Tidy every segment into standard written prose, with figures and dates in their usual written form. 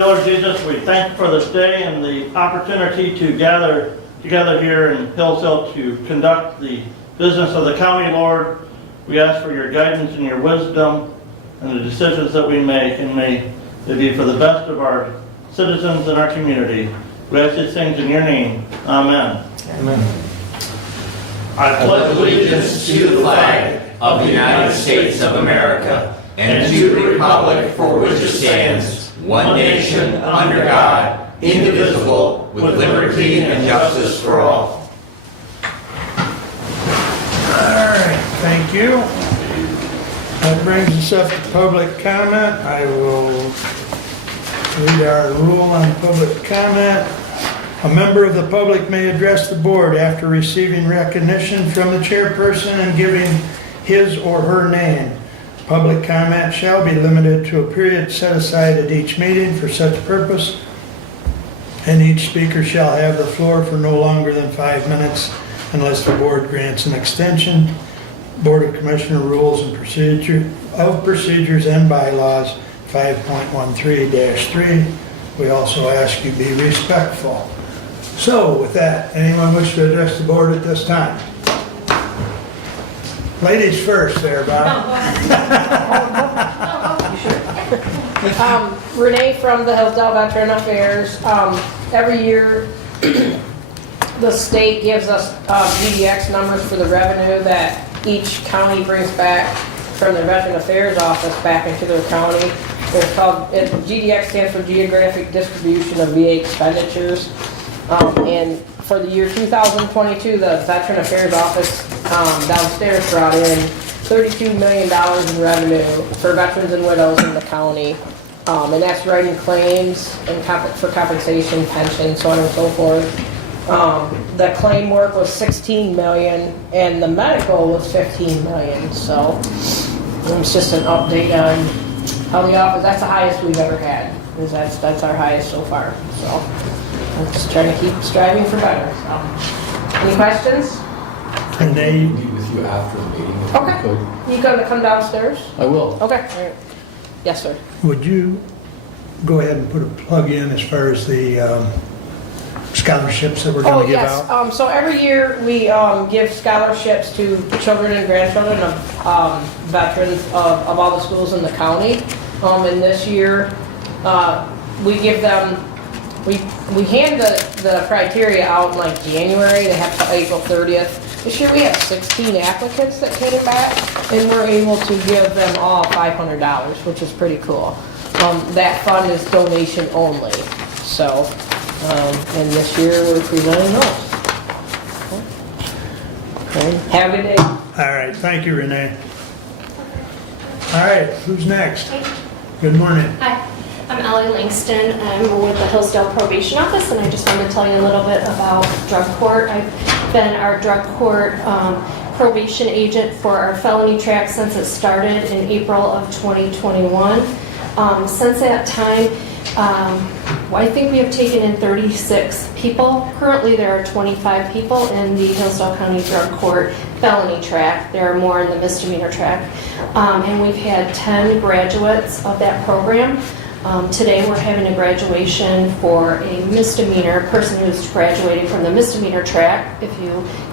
Lord Jesus, we thank you for this day and the opportunity to gather together here in Hillsdale to conduct the business of the county, Lord. We ask for your guidance and your wisdom and the decisions that we make, and may they be for the best of our citizens and our community. We ask these things in your name. Amen. Amen. I pledge allegiance to the flag of the United States of America and to the republic for which it stands, one nation, under God, indivisible, with liberty and justice for all. All right, thank you. That brings us up to public comment. I will read our rule on public comment. A member of the public may address the board after receiving recognition from the chairperson and giving his or her name. Public comment shall be limited to a period set aside at each meeting for such purpose, and each speaker shall have the floor for no longer than 5 minutes unless the board grants an extension. Board of Commissioner Rules and Procedures and Bylaws 5.13-3. We also ask you be respectful. So with that, anyone wish to address the board at this time? Ladies first there, Bob. Renee from the Hillsdale Veteran Affairs. Every year, the state gives us GDX numbers for the revenue that each county brings back from their Veteran Affairs office back into their county. It's called, GDX stands for Geographic Distribution of VA Expenditures. And for the year 2022, the Veteran Affairs Office downstairs brought in $32 million in revenue for veterans and widows in the county. And that's writing claims and for compensation, pension, so on and so forth. The claim work was $16 million and the medical was $15 million. So it's just an update on how the office, that's the highest we've ever had. That's our highest so far. So I'm just trying to keep striving for better. So. Any questions? Renee, Meet with you after the meeting. If Okay. you could. You gonna come downstairs? I will. Okay. All right. Yes, sir. would you go ahead and put a plug in as far as the scholarships that we're going to give yes. out? So every year we give scholarships to children and grandchildren of veterans of all the schools in the county. And this year we give them, we hand the criteria out in like January. They have till April 30th. This year we have 16 applicants that came back, and we're able to give them all $500, which is pretty cool. That fund is donation only. So, and this year we're presenting those. Okay. Have a good day. All right, thank you, Renee. All right, who's next? Good morning. Hi, I'm Allie Langston. I'm with the Hillsdale Probation Office, and I just wanted to tell you a little bit about drug court. I've been our drug court probation agent for our felony track since it started in April of 2021. Since that time, I think we have taken in 36 people. Currently, there are 25 people in the Hillsdale County Drug Court felony track. There are more in the misdemeanor track. And we've had 10 graduates of that program. Today we're having a graduation for a misdemeanor, person who's graduating from the misdemeanor track. If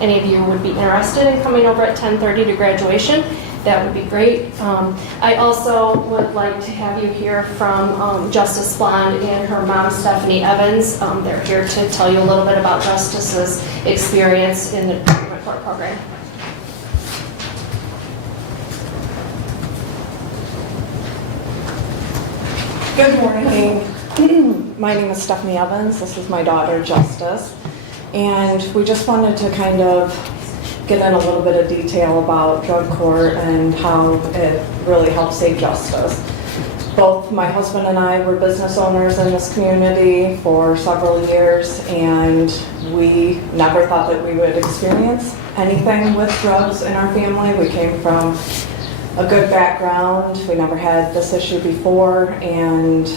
any of you would be interested in coming over at 10:30 to graduation, that would be great. I also would like to have you hear from Justice Blonde and her mom, Stephanie Evans. They're here to tell you a little bit about Justice's experience in the treatment court program. Good morning. My name is Stephanie Evans. This is my daughter, Justice. And we just wanted to kind of get in a little bit of detail about drug court and how it really helps save Justice. Both my husband and I were business owners in this community for several years, and we never thought that we would experience anything with drugs in our family. We came from a good background. We never had this issue before, and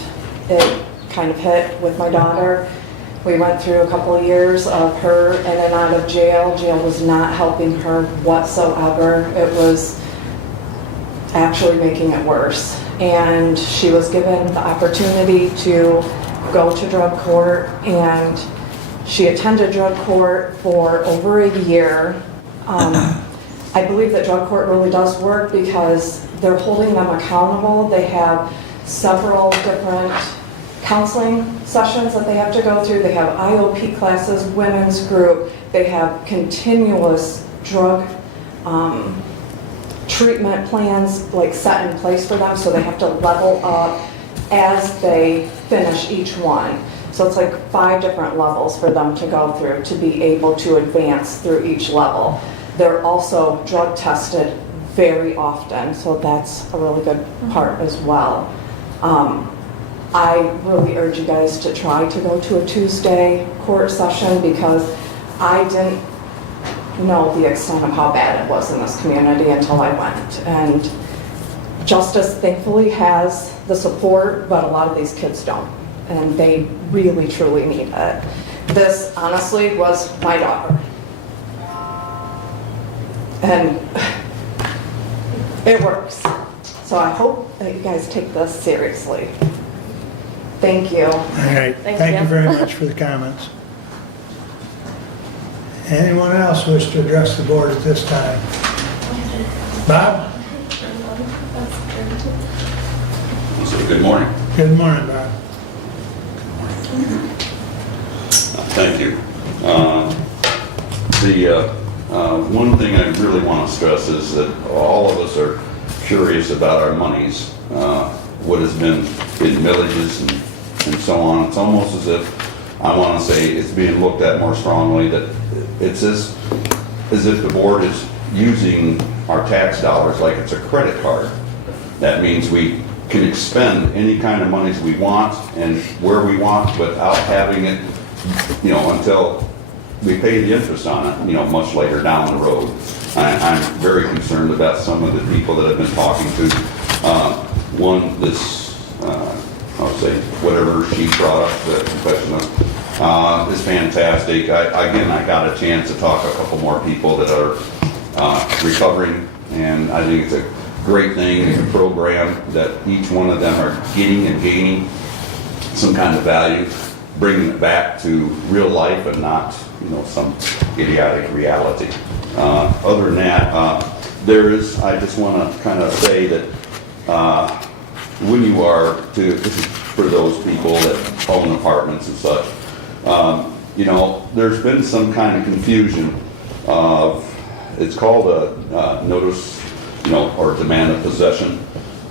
it kind of hit with my daughter. We went through a couple of years of her in and out of jail. Jail was not helping her whatsoever. It was actually making it worse. And she was given the opportunity to go to drug court, and she attended drug court for over a year. I believe that drug court really does work because they're holding them accountable. They have several different counseling sessions that they have to go through. They have IOP classes, women's group. They have continuous drug treatment plans like set in place for them, so they have to level up as they finish each one. So it's like 5 different levels for them to go through to be able to advance through each level. They're also drug tested very often, so that's a really good part as well. I really urge you guys to try to go to a Tuesday court session because I didn't know the extent of how bad it was in this community until I went. And Justice thankfully has the support, but a lot of these kids don't, and they really truly need it. This honestly was my daughter, and it works. So I hope that you guys take this seriously. Thank you. All right, thank you very much for the comments. Anyone else wish to address the board at this time? Bob? So, good morning. Good morning, Bob. Thank you. One thing I really want to stress is that all of us are curious about our monies, what has been in villages and so on. It's almost as if, I want to say, it's being looked at more strongly, that it's as if the board is using our tax dollars like it's a credit card. That means we can expend any kind of monies we want and where we want without having it, until we pay the interest on it, much later down the road. I'm very concerned about some of the people that I've been talking to. I'll say, whatever she brought up, the confession is fantastic. I got a chance to talk to a couple more people that are recovering, and I think it's a great thing. It's a program that each one of them are getting and gaining some kind of value, bringing it back to real life and not, some idiotic reality. Other than that, I just want to kind of say that when you are this is for those people that own apartments and such, there's been some kind of confusion of, it's called a notice, or demand of possession.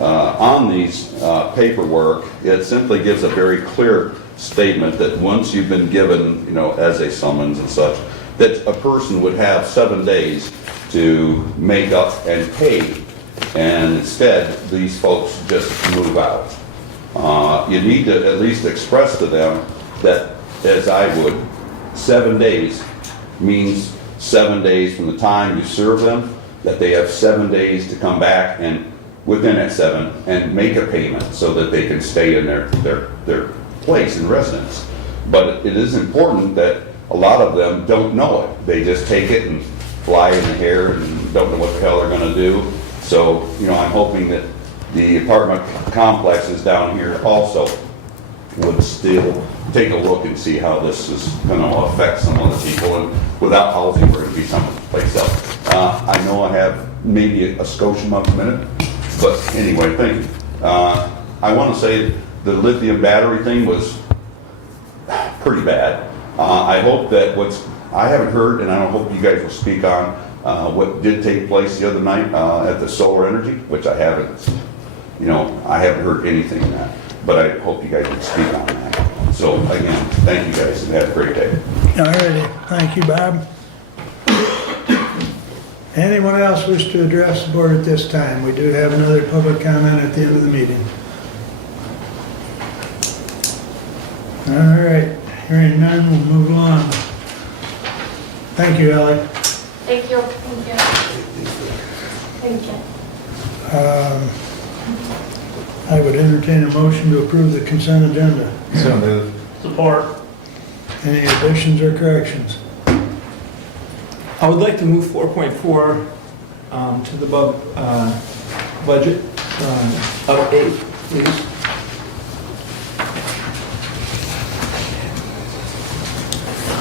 On these paperwork, it simply gives a very clear statement that once you've been given, as a summons and such, that a person would have 7 days to make up and pay. And instead, these folks just move out. You need to at least express to them that, as I would, 7 days means 7 days from the time you serve them, that they have 7 days to come back and within that 7 and make a payment so that they can stay in their place in residence. But it is important that a lot of them don't know it. They just take it and fly in the air and don't know what the hell they're going to do. So, I'm hoping that the apartment complexes down here also would still take a look and see how this is going to affect some of the people. And without housing, we're going to be someplace else. I know I have maybe a skosham of a minute, but anyway, thank you. I want to say the lithium battery thing was pretty bad. I hope that I haven't heard, and I don't hope you guys will speak on what did take place the other night at the solar energy, which I haven't heard anything on that, but I hope you guys will speak on that. So again, thank you guys and have a great day. All righty, thank you, Bob. Anyone else wish to address the board at this time? We do have another public comment at the end of the meeting. All right, hearing none, we'll move along. Thank you, Ellie. Thank you. Thank you. Thank you. I would entertain a motion to approve the consent agenda. So moved. Support. Any additions or corrections? I would like to move 4.4 to the budget, up 8, please.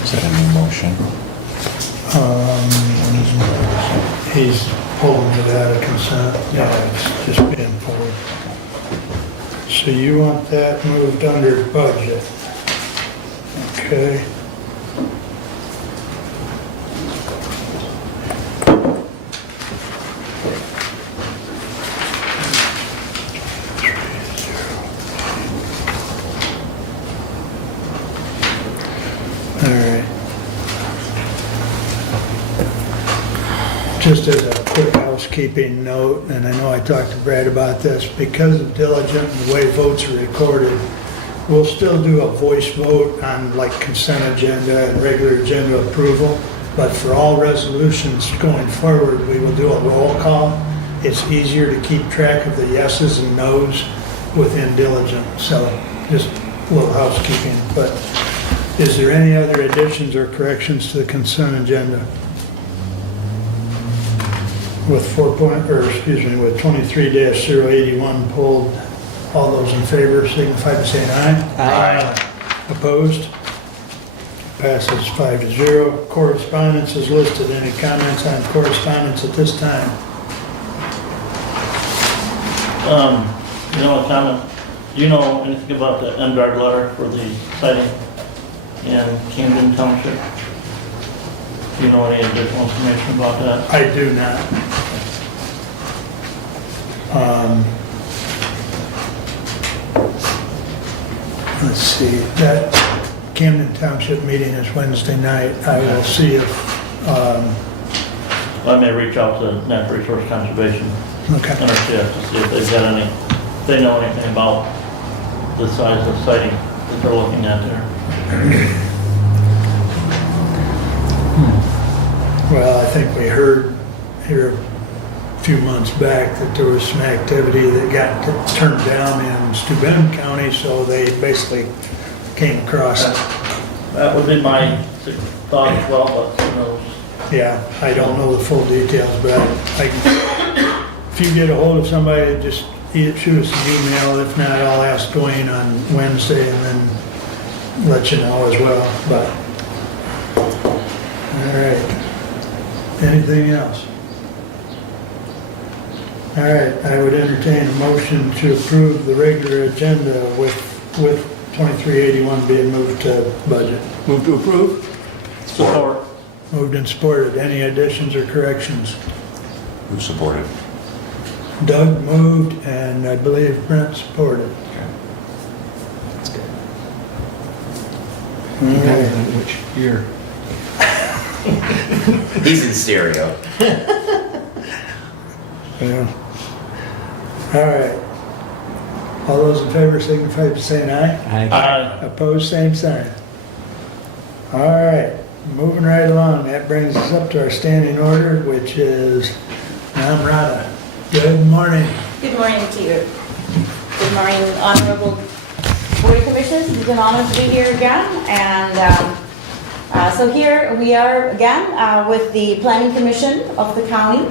Is that a new motion? He's pulling it out of consent. Yeah, it's just being pulled. So you want that moved under budget? Okay. All right. Just as a quick housekeeping note, and I know I talked to Brad about this, because of diligent and the way votes are recorded, we'll still do a voice vote on like consent agenda and regular agenda approval, but for all resolutions going forward, we will do a roll call. It's easier to keep track of the yeses and nos within diligent, so just a little housekeeping. But is there any other additions or corrections to the consent agenda? With with 23-081 pulled, all those in favor signify by saying aye. Aye. Opposed? Passes 5-0. Correspondence is listed. Any comments on correspondence at this time? You know, a comment, do you know anything about the NGARD letter for the siting in Camden Township? Do you know any additional information about that? I do not. Let's see, that Camden Township meeting is Wednesday night. I will see if, I may reach out to Natural Resource Conservation okay. NRCS to see if they've got any, if they know anything about the size of siting that they're looking at there. Well, I think we heard here a few months back that there was some activity that got turned down in Steuben County, so they basically came across. That would be my thought as well, but who knows? Yeah, I don't know the full details, but if you get a hold of somebody, just shoot us an email. If not, I'll ask Dwayne on Wednesday and then let you know as well. But all right. Anything else? All right, I would entertain a motion to approve the regular agenda with 2381 being moved to budget. Move to approve? Support. Moved and supported. Any additions or corrections? Who supported? Doug moved and I believe Brent supported. Okay. That's good. All right. Which year? He's in stereo. Yeah. All right. All those in favor signify by saying aye. Aye. Opposed, same sign. All right, moving right along. That brings us up to our standing order, which is Namrata. Good morning. Good morning to you. Good morning, Honorable Board of Commissioners. It's an honor to be here again. And so here we are again with the Planning Commission of the county.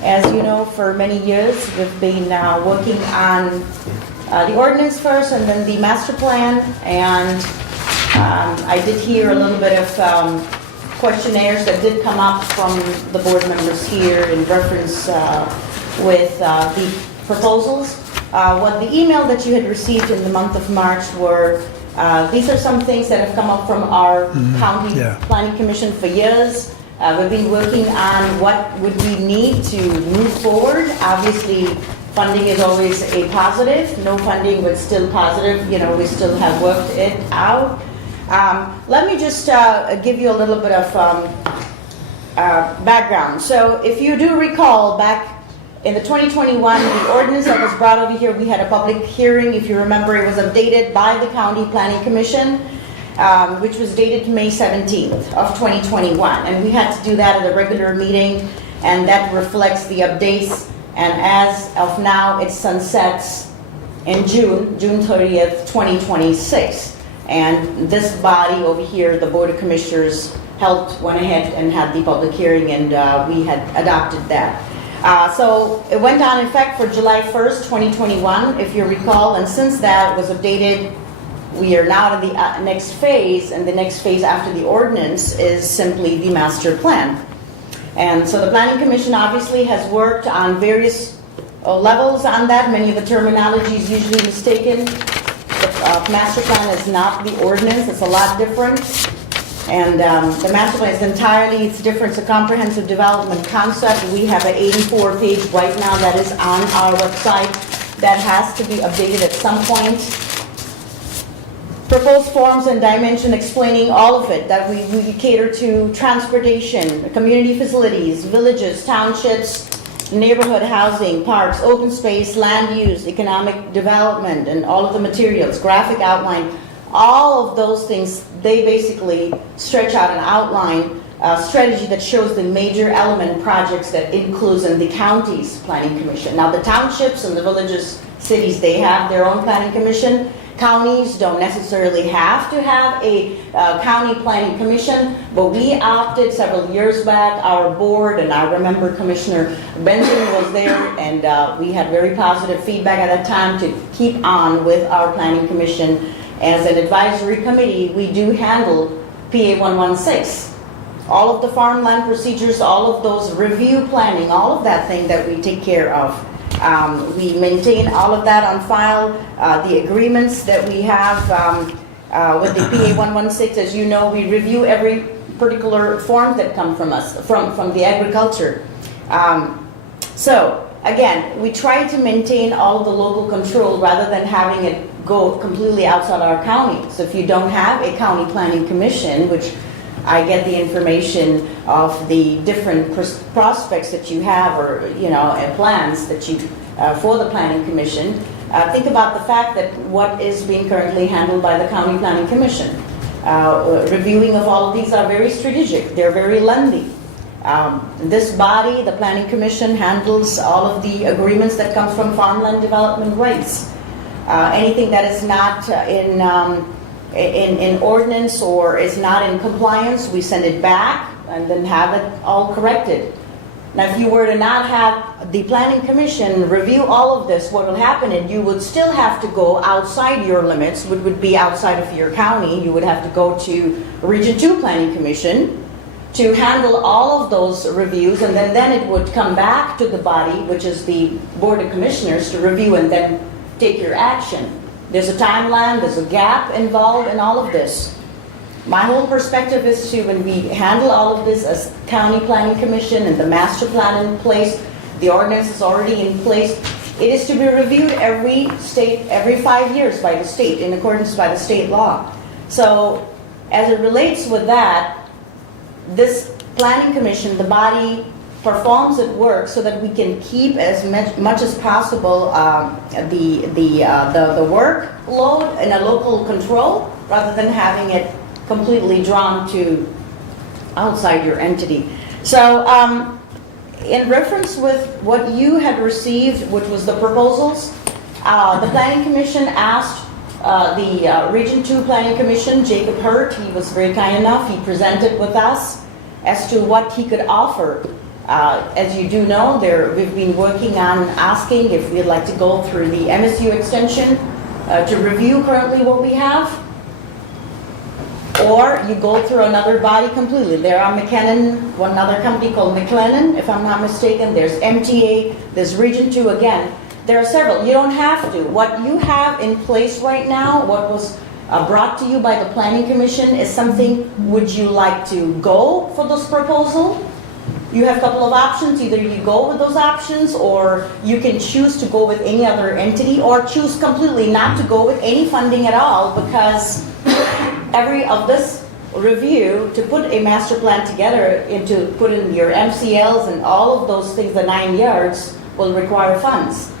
As you know, for many years, we've been working on the ordinance first and then the master plan. And I did hear a little bit of questionnaires that did come up from the board members here in reference with the proposals. What the email that you had received in the month of March were, these are some things that have come up from our county planning commission for years. We've been working on what would we need to move forward. Obviously, funding is always a positive. No funding, but still positive. You know, we still have worked it out. Let me just give you a little bit of background. So if you do recall, back in the 2021, the ordinance that was brought over here, we had a public hearing. If you remember, it was updated by the County Planning Commission, which was dated May 17th of 2021. And we had to do that at a regular meeting, and that reflects the updates. And as of now, it sunsets in June 30th, 2026. And this body over here, the Board of Commissioners, went ahead and had the public hearing, and we had adopted that. So it went on in effect for July 1st, 2021, if you recall, and since that it was updated we are now in the next phase, and the next phase after the ordinance is simply the master plan. And so the Planning Commission obviously has worked on various levels on that. Many of the terminology is usually mistaken. The master plan is not the ordinance, it's a lot different. And the master plan is entirely, it's different, it's a comprehensive development concept. We have an 84-page right now that is on our website that has to be updated at some point. Proposed forms and dimension explaining all of it, that we cater to transportation, community facilities, villages, townships, neighborhood housing, parks, open space, land use, economic development, and all of the materials, graphic outline, all of those things, they basically stretch out an outline strategy that shows the major element projects that includes in the county's planning commission. Now the townships and the villages, cities, they have their own planning commission. Counties don't necessarily have to have a county planning commission, but we opted several years back, our board, and I remember Commissioner Benson was there, and we had very positive feedback at that time to keep on with our planning commission. As an advisory committee, we do handle PA 116. All of the farmland procedures, all of those review planning, all of that thing that we take care of. We maintain all of that on file. The agreements that we have with the PA 116, as you know, we review every particular form that come from us, from the agriculture. So again, we try to maintain all of the local control rather than having it go completely outside our county. So if you don't have a county planning commission, which I get the information of the different prospects that you have, or and plans that you for the planning commission. Think about the fact that what is being currently handled by the county planning commission. Reviewing of all of these are very strategic. They're very lengthy. This body, the planning commission, handles all of the agreements that come from farmland development rights. Anything that is not in ordinance or is not in compliance, we send it back and then have it all corrected. Now, if you were to not have the planning commission review all of this, what will happen is you would still have to go outside your limits, which would be outside of your county. You would have to go to Region 2 Planning Commission to handle all of those reviews, and then it would come back to the body, which is the Board of Commissioners, to review and then take your action. There's a timeline, there's a gap involved in all of this. My whole perspective is to, when we handle all of this as County Planning Commission and the master plan in place, the ordinance is already in place, it is to be reviewed every 5 years by the state, in accordance by the state law. So, as it relates with that, this Planning Commission, the body, performs its work so that we can keep as much as possible the workload in a local control, rather than having it completely drawn to outside your entity. So in reference with what you had received, which was the proposals, the Planning Commission asked the Region 2 Planning Commission, Jacob Hurt, he was very kind enough, he presented with us as to what he could offer. As you do know, we've been working on asking if we'd like to go through the MSU extension to review currently what we have, or you go through another body completely. There are another company called McLennan, if I'm not mistaken. There's MTA, there's Region 2 again. There are several. You don't have to. What you have in place right now, what was brought to you by the Planning Commission, is something, would you like to go for this proposal? You have a couple of options. Either you go with those options, or you can choose to go with any other entity, or choose completely not to go with any funding at all, because every of this review, to put a master plan together and to put in your MCLs and all of those things, the 9 yards, will require funds.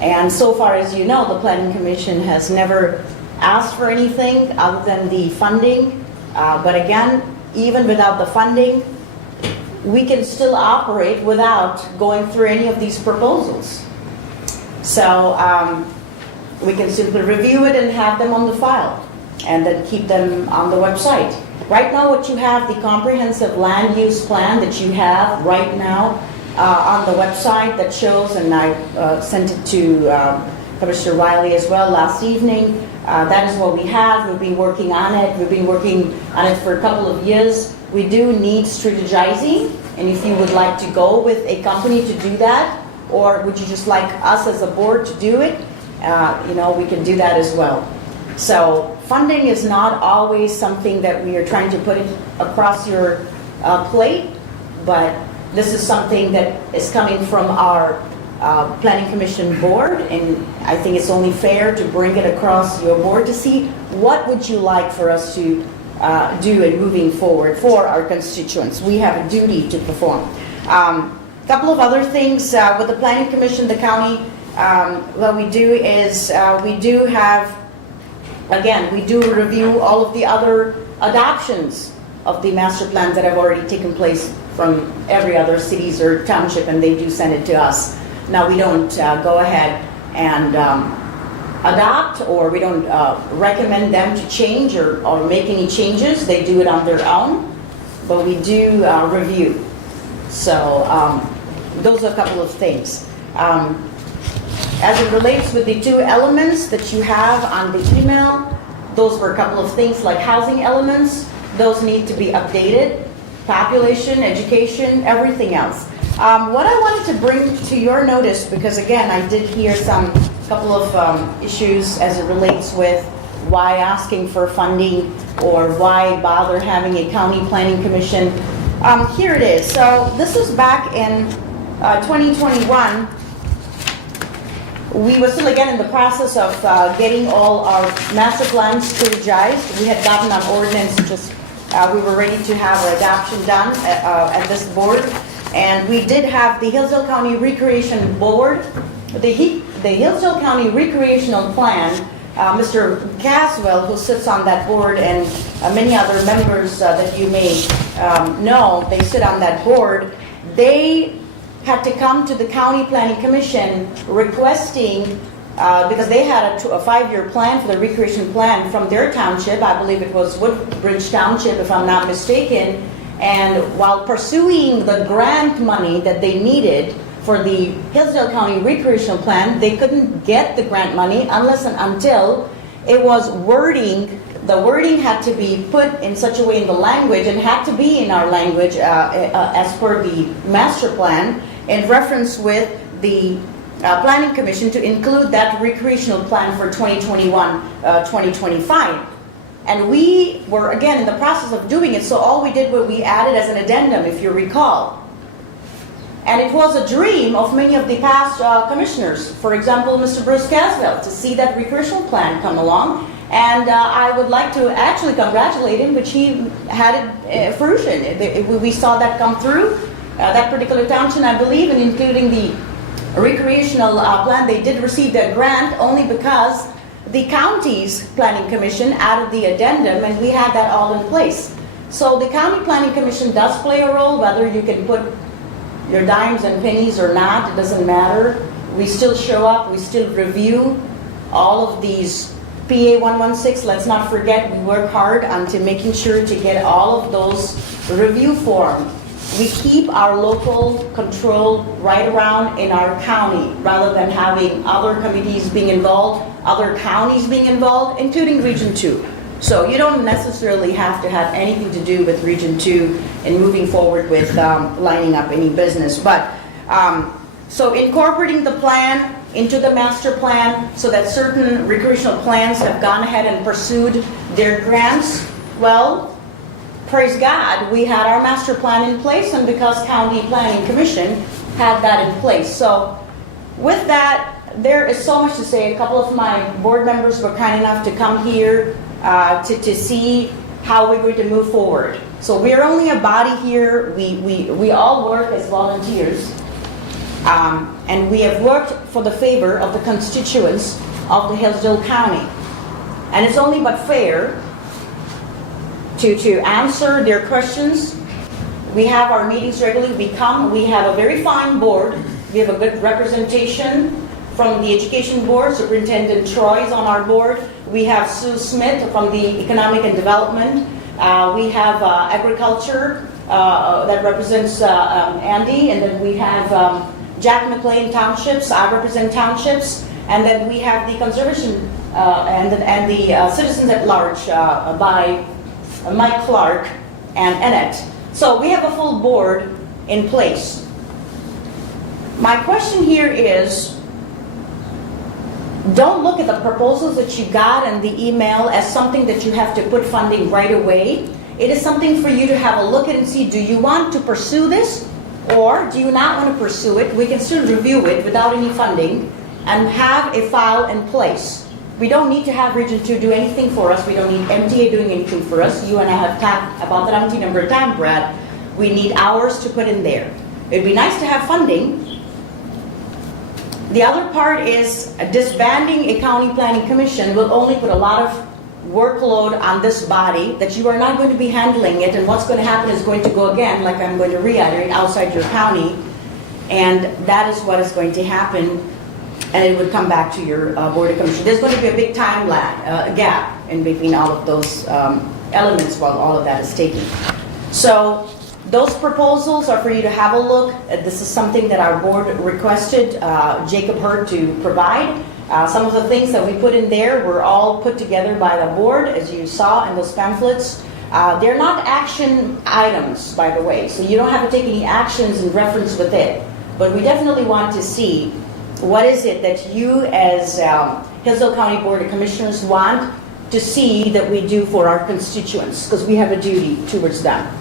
And so far as you know, the Planning Commission has never asked for anything other than the funding. But again, even without the funding, we can still operate without going through any of these proposals. So we can simply review it and have them on the file, and then keep them on the website. Right now, what you have, the comprehensive land use plan that you have right now on the website that shows, and I sent it to Commissioner Wiley as well last evening, That is what we have. We've been working on it. We've been working on it for a couple of years. We do need strategizing, and if you would like to go with a company to do that, or would you just like us as a board to do it, we can do that as well. So funding is not always something that we are trying to put it across your plate, but this is something that is coming from our Planning Commission board, and I think it's only fair to bring it across your board to see what would you like for us to do in moving forward for our constituents. We have a duty to perform. Couple of other things with the Planning Commission, the county, what we do is we do have, again, we do review all of the other adoptions of the master plans that have already taken place from every other cities or township, and they do send it to us. Now, we don't go ahead and adopt, or we don't recommend them to change or make any changes. They do it on their own, but we do review. So those are a couple of things. As it relates with the two elements that you have on the email, those were a couple of things like housing elements. Those need to be updated. Population, education, everything else. What I wanted to bring to your notice, because again, I did hear couple of issues as it relates with why asking for funding or why bother having a county planning commission. Here it is. So this is back in 2021. We were still again in the process of getting all our master plans strategized. We had gotten an ordinance, just we were ready to have our adoption done at this board. And we did have the Hillsdale County Recreation Board, the Hillsdale County Recreational Plan. Mr. Caswell, who sits on that board, and many other members that you may know, they sit on that board. They had to come to the County Planning Commission requesting, because they had a 5-year plan for the recreation plan from their township. I believe it was Woodbridge Township, if I'm not mistaken. And while pursuing the grant money that they needed for the Hillsdale County Recreational Plan, they couldn't get the grant money unless and until it was wording. The wording had to be put in such a way in the language, and had to be in our language as per the master plan, in reference with the Planning Commission to include that recreational plan for 2021-2025. And we were, again, in the process of doing it, so all we did was we added as an addendum, if you recall. And it was a dream of many of the past commissioners, for example, Mr. Bruce Caswell, to see that recreational plan come along. And I would like to actually congratulate him, which he had it fruition. We saw that come through, that particular township, I believe, and including the recreational plan. They did receive their grant only because the county's planning commission added the addendum, and we had that all in place. So the county planning commission does play a role, whether you can put your dimes and pennies or not, it doesn't matter. We still show up, we still review all of these PA 116. Let's not forget, we work hard onto making sure to get all of those review forms. We keep our local control right around in our county, rather than having other committees being involved, other counties being involved, including Region 2. So you don't necessarily have to have anything to do with Region 2 in moving forward with lining up any business. But so incorporating the plan into the master plan so that certain recreational plans have gone ahead and pursued their grants, well, praise God, we had our master plan in place, and because County Planning Commission had that in place. So with that, there is so much to say. A couple of my board members were kind enough to come here to see how we're going to move forward. So we're only a body here. We all work as volunteers. And we have worked for the favor of the constituents of the Hillsdale County. And it's only but fair to answer their questions. We have our meetings regularly. We have a very fine board. We have a good representation from the Education Board. Superintendent Troy is on our board. We have Sue Smith from the Economic and Development. We have Agriculture that represents Andy, and then we have Jack McLean Townships. I represent townships, and then we have the Conservation and the citizens at large by Mike Clark and Annette. So we have a full board in place. My question here is, don't look at the proposals that you got in the email as something that you have to put funding right away. It is something for you to have a look at and see, do you want to pursue this or do you not want to pursue it? We can still review it without any funding and have a file in place. We don't need to have Region 2 do anything for us. We don't need MTA doing anything for us. You and I have talked about that umpteen number of times, Brad. We need hours to put in there. It'd be nice to have funding. The other part is disbanding a county planning commission will only put a lot of workload on this body that you are not going to be handling it, and what's going to happen is going to go again, like I'm going to reiterate, outside your county, and that is what is going to happen, and it would come back to your board of commissioners. There's going to be a big time gap in between all of those elements while all of that is taken. So those proposals are for you to have a look. This is something that our board requested Jacob Hurd to provide. Some of the things that we put in there were all put together by the board, as you saw in those pamphlets. They're not action items, by the way, so you don't have to take any actions in reference with it. But we definitely want to see what is it that you as Hillsdale County Board of Commissioners want to see that we do for our constituents, because we have a duty towards them.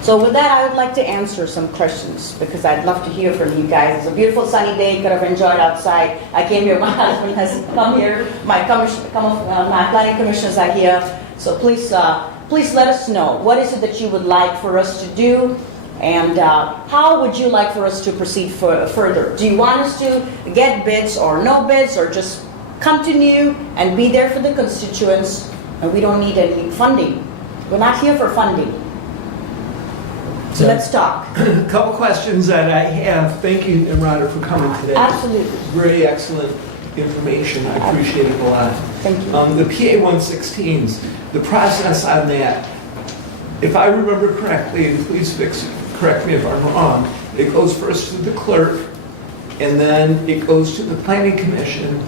So with that, I would like to answer some questions because I'd love to hear from you guys. It's a beautiful sunny day, could have enjoyed outside. I came here, my husband has come here, my planning commissioners are here. So please let us know, what is it that you would like for us to do? And how would you like for us to proceed further? Do you want us to get bids or no bids, or just continue and be there for the constituents, and we don't need any funding? We're not here for funding. So let's talk. A couple questions that I have. Thank you, Imrata, for coming today. Absolutely. Very excellent information. I appreciate it a lot. Thank you. The PA 116s, the process on that, if I remember correctly, and please correct me if I'm wrong, it goes first to the clerk, and then it goes to the planning commission,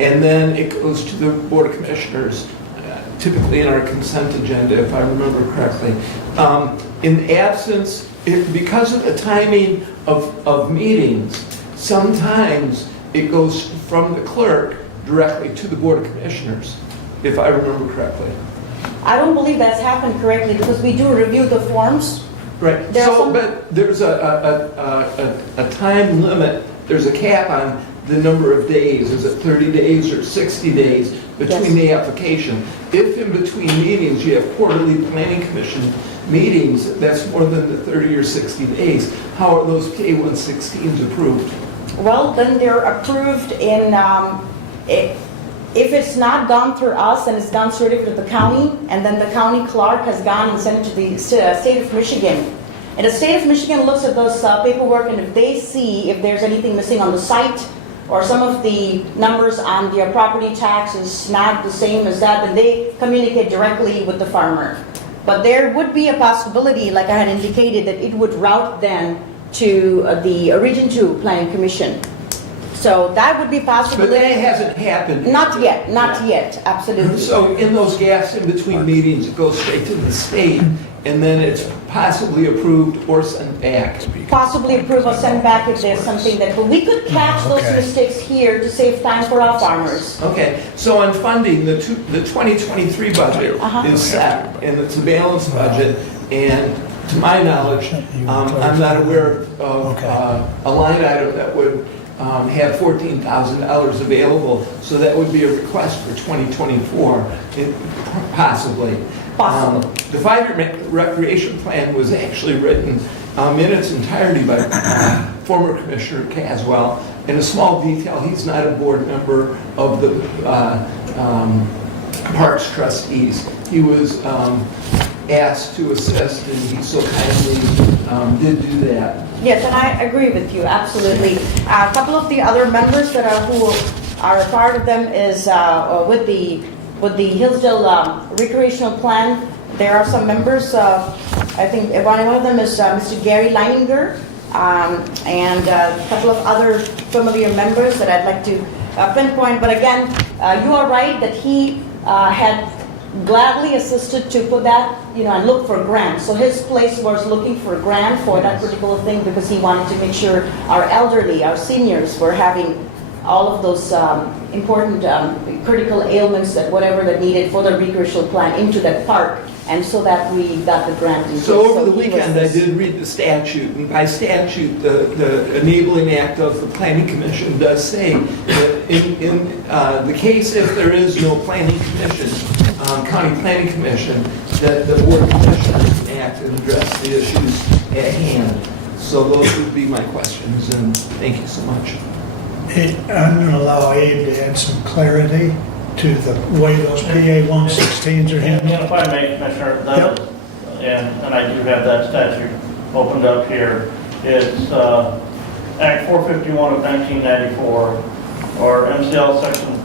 and then it goes to the board of commissioners, typically in our consent agenda, if I remember correctly. In absence, because of the timing of meetings, sometimes it goes from the clerk directly to the board of commissioners, if I remember correctly. I don't believe that's happened correctly because we do review the forms. Right. But there's a time limit. There's a cap on the number of days. Is it 30 days or 60 days between the application? If in between meetings you have quarterly planning commission meetings, that's more than the 30 or 60 days. How are those PA 116s approved? Well, then they're approved in, if it's not gone through us and it's gone straight to the county, and then the county clerk has gone and sent it to the state of Michigan. And the state of Michigan looks at those paperwork, and if they see if there's anything missing on the site, or some of the numbers on their property tax is not the same as that, then they communicate directly with the farmer. But there would be a possibility, like I had indicated, that it would route then to the Region 2 Planning Commission. So that would be possible. But that hasn't happened. Not yet, not yet, absolutely. So in those gaps in between meetings, it goes straight to the state, and then it's possibly approved or sent back. Possibly approve or send back if there's something that, but we could catch those mistakes here to save time for our farmers. Okay, so on funding, the 2023 budget is set, and it's a balanced budget, and to my knowledge, I'm not aware of a line item that would have $14,000 available, so that would be a request for 2024, possibly. Possible. The five-year recreation plan was actually written in its entirety by former Commissioner Caswell. In a small detail, he's not a board member of the Parks trustees. He was asked to assist, and he so kindly did do that. Yes, and I agree with you, absolutely. A couple of the other members that who are part of them is with the Hillsdale recreational plan. There are some members. I think one of them is Mr. Gary Leininger, and a couple of other familiar members that I'd like to pinpoint, but again, you are right that he had gladly assisted to put that, and look for grants. So his place was looking for a grant for that particular thing because he wanted to make sure our elderly, our seniors were having all of those important critical ailments that whatever that needed for the recreational plan into that park, and so that we got the grant. So over the weekend, I did read the statute, and by statute, the enabling act of the planning commission does say that in the case if there is no planning commission, county planning commission, that the board of commissioners can act and address the issues at hand. So those would be my questions, and thank you so much. I'm going to allow Abe to add some clarity to the way those PA 116s are And handled. if I may, Commissioner, that is, and I do have that statute opened up here. It's Act 451 of 1994, or MCL Section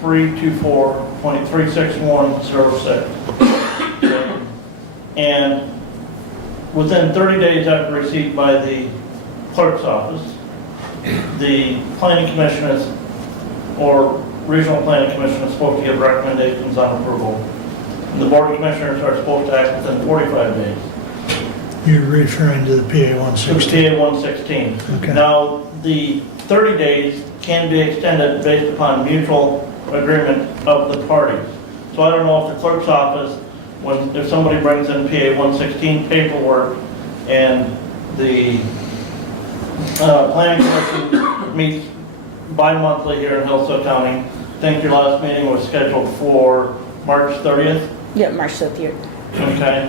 324.36106. And within 30 days after receipt by the clerk's office, the planning commission is, or regional planning commission is supposed to give recommendations on approval. And the board of commissioners are supposed to act within 45 days. You're referring to the PA To 116. PA 116. Okay. Now, the 30 days can be extended based upon mutual agreement of the parties. So I don't know if the clerk's office, if somebody brings in PA 116 paperwork and the planning commission meets bi-monthly here in Hillsdale County. I think your last meeting was scheduled for March 30th. Yeah, March 30th. Okay.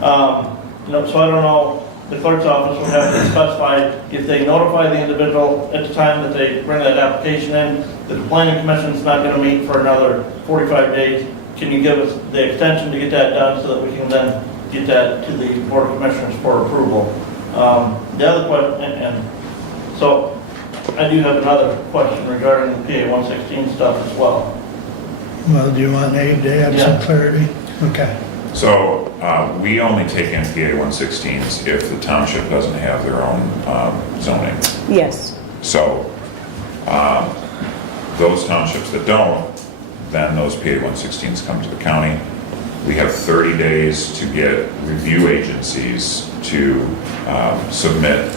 So I don't know, the clerk's office would have to specify if they notify the individual at the time that they bring that application in, that the planning commission's not going to meet for another 45 days. Can you give us the extension to get that done so that we can then get that to the board of commissioners for approval? The other question, and so I do have another question regarding the PA 116 stuff as well. Well, do you want Abe to add some clarity? Okay. So we only take in PA 116s if the township doesn't have their own zoning. Yes. So those townships that don't, then those PA 116s come to the county. We have 30 days to get review agencies to submit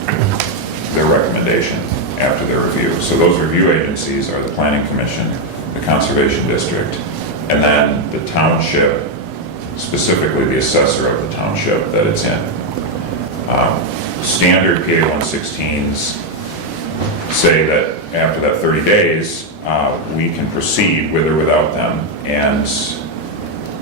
their recommendation after their review. So those review agencies are the Planning Commission, the Conservation District, and then the township, specifically the assessor of the township that it's in. Standard PA 116s say that after that 30 days, we can proceed with or without them. And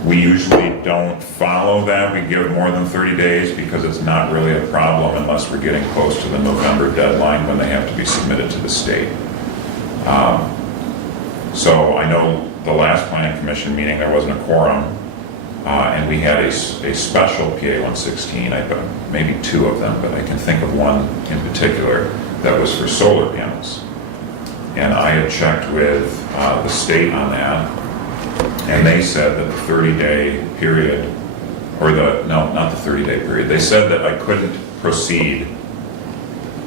we usually don't follow that. We give more than 30 days because it's not really a problem unless we're getting close to the November deadline when they have to be submitted to the state. So I know the last planning commission meeting, there wasn't a quorum, and we had a special PA 116, maybe two of them, but I can think of one in particular that was for solar panels. And I had checked with the state on that, and they said that the 30-day period, not the 30-day period, they said that I couldn't proceed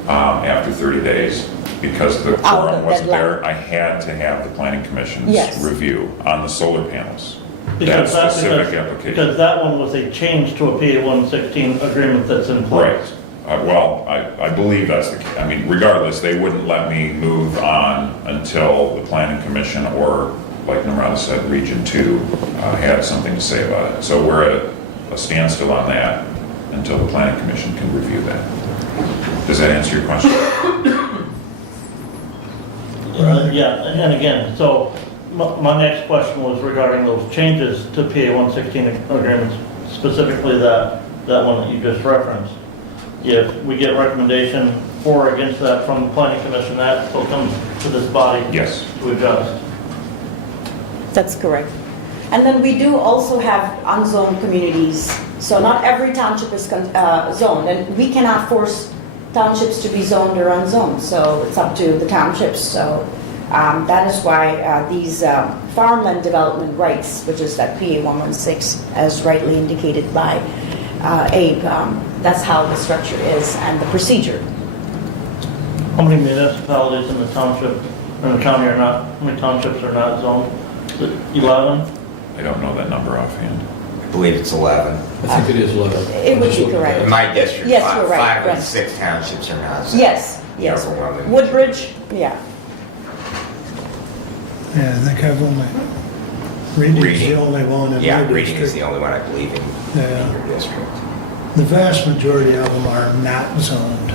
after 30 days because the quorum wasn't there. I had to have the planning commission's review on the solar panels. That specific application. Because that one was a change to a PA 116 agreement that's in place. Right. Well, I believe that's the case. I mean, regardless, they wouldn't let me move on until the planning commission or, like Namrata said, Region 2 had something to say about it. So we're at a standstill on that until the planning commission can review that. Does that answer your question? Yeah, and again, so my next question was regarding those changes to PA 116 agreements, specifically that one that you just referenced. If we get recommendation for or against that from the planning commission, that still comes to this body Yes. to adjust. That's correct. And then we do also have unzoned communities. So not every township is zoned, and we cannot force townships to be zoned or unzoned. So it's up to the townships. So that is why these farmland development rights, which is that PA 116, as rightly indicated by Abe, that's how the structure is and the procedure. How many municipalities in the township in the county are not, how many townships are not zoned? Is it 11? I don't know that number offhand. I believe it's 11. I think it is 11. It would be correct. In my district, Yes, you're right, five of the right. 6 townships are not. So Yes, yes. overwhelming. Woodbridge, yeah. Yeah, I think I've only, Reading's the Reading. only one in Yeah, my Reading is district. the only one I believe in Yeah. your district. The vast majority of them are not zoned.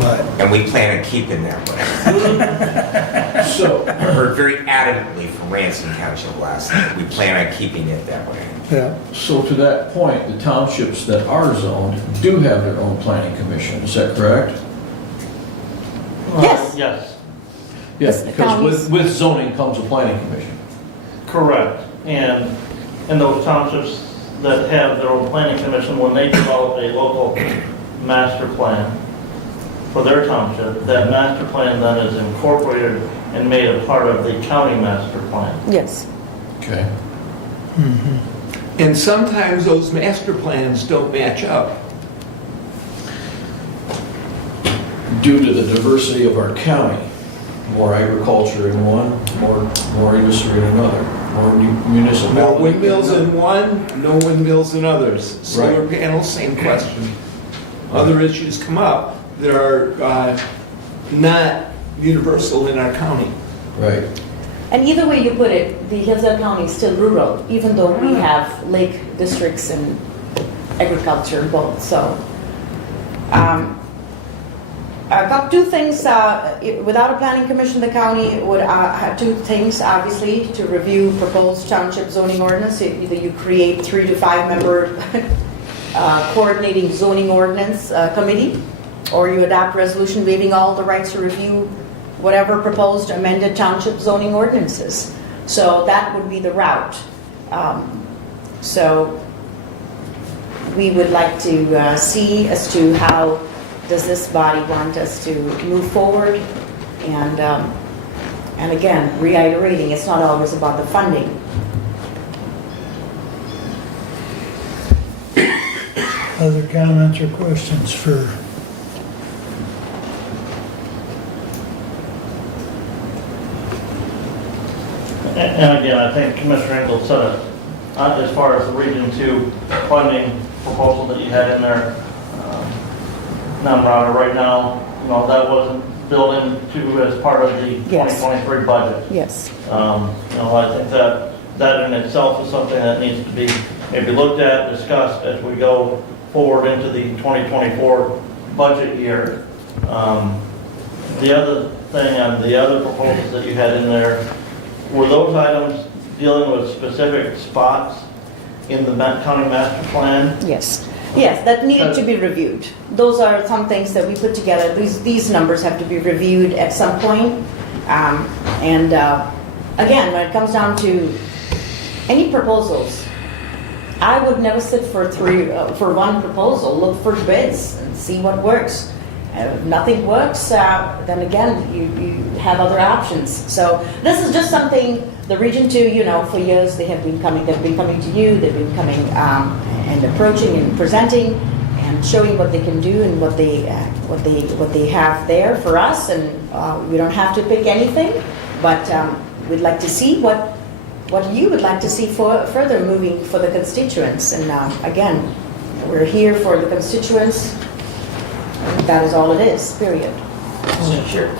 But, And we plan on keeping that way. So, I heard very adamantly from Ransom Township last night. We plan on keeping it that way. yeah, so to that point, the townships that are zoned do have their own planning commission, is that correct? Yes. Yes, Yes, The because counties- with zoning comes a planning commission. correct. And in those townships that have their own planning commission, when they develop a local master plan for their township, that master plan then is incorporated and made a part of the county master plan. Yes. Okay. And sometimes those master plans don't match up. Due to the diversity of our county, more agriculture in one, more industry in another, more municipality. No windmills in one, no windmills in others. Solar panels, same question. Other issues come up that are not universal in our county. Right. And either way you put it, the Hillsdale County is still rural, even though we have lake districts and agriculture both, so. I've got two things, without a planning commission, the county would have two things, obviously, to review proposed township zoning ordinance. Either you create 3 to 5 member coordinating zoning ordinance committee, or you adopt resolution waiving all the rights to review whatever proposed amended township zoning ordinances. So that would be the route. So we would like to see as to how does this body want us to move forward? And again, reiterating, it's not always about the funding. other comments or questions for? And again, I think Commissioner Engel said it, as far as the Region 2 funding proposal that you had in there, number right now, that wasn't built into as part of the Yes. 2023 budget. Yes. I think that in itself is something that needs to be maybe looked at, discussed as we go forward into the 2024 budget year. The other thing on the other proposals that you had in there, were those items dealing with specific spots in the county master plan? Yes. Yes, that needed to be reviewed. Those are some things that we put together. These numbers have to be reviewed at some point. Again, when it comes down to any proposals, I would never sit for one proposal. Look for bids and see what works. If nothing works, then again, you have other options. So this is just something the Region 2, for years they've been coming to you, they've been coming and approaching and presenting and showing what they can do and what they have there for us. And we don't have to pick anything, but we'd like to see what you would like to see further moving for the constituents. And again, we're here for the constituents. That is all it is, period. Sure.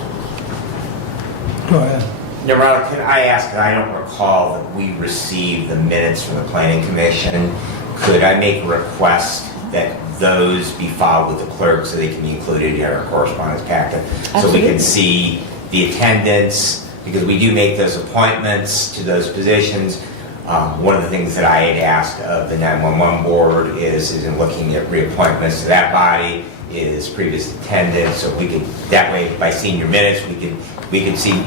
Go ahead. Narada, can I ask, I don't recall that we received the minutes from the Planning Commission. Could I make a request that those be filed with the clerk so they can be included in our correspondence packet? So we can see the attendance, because we do make those appointments to those positions. One of the things that I had asked of the 911 board is in looking at reappointments to that body, is previous attendance, so we could, that way, by seeing your minutes, we could see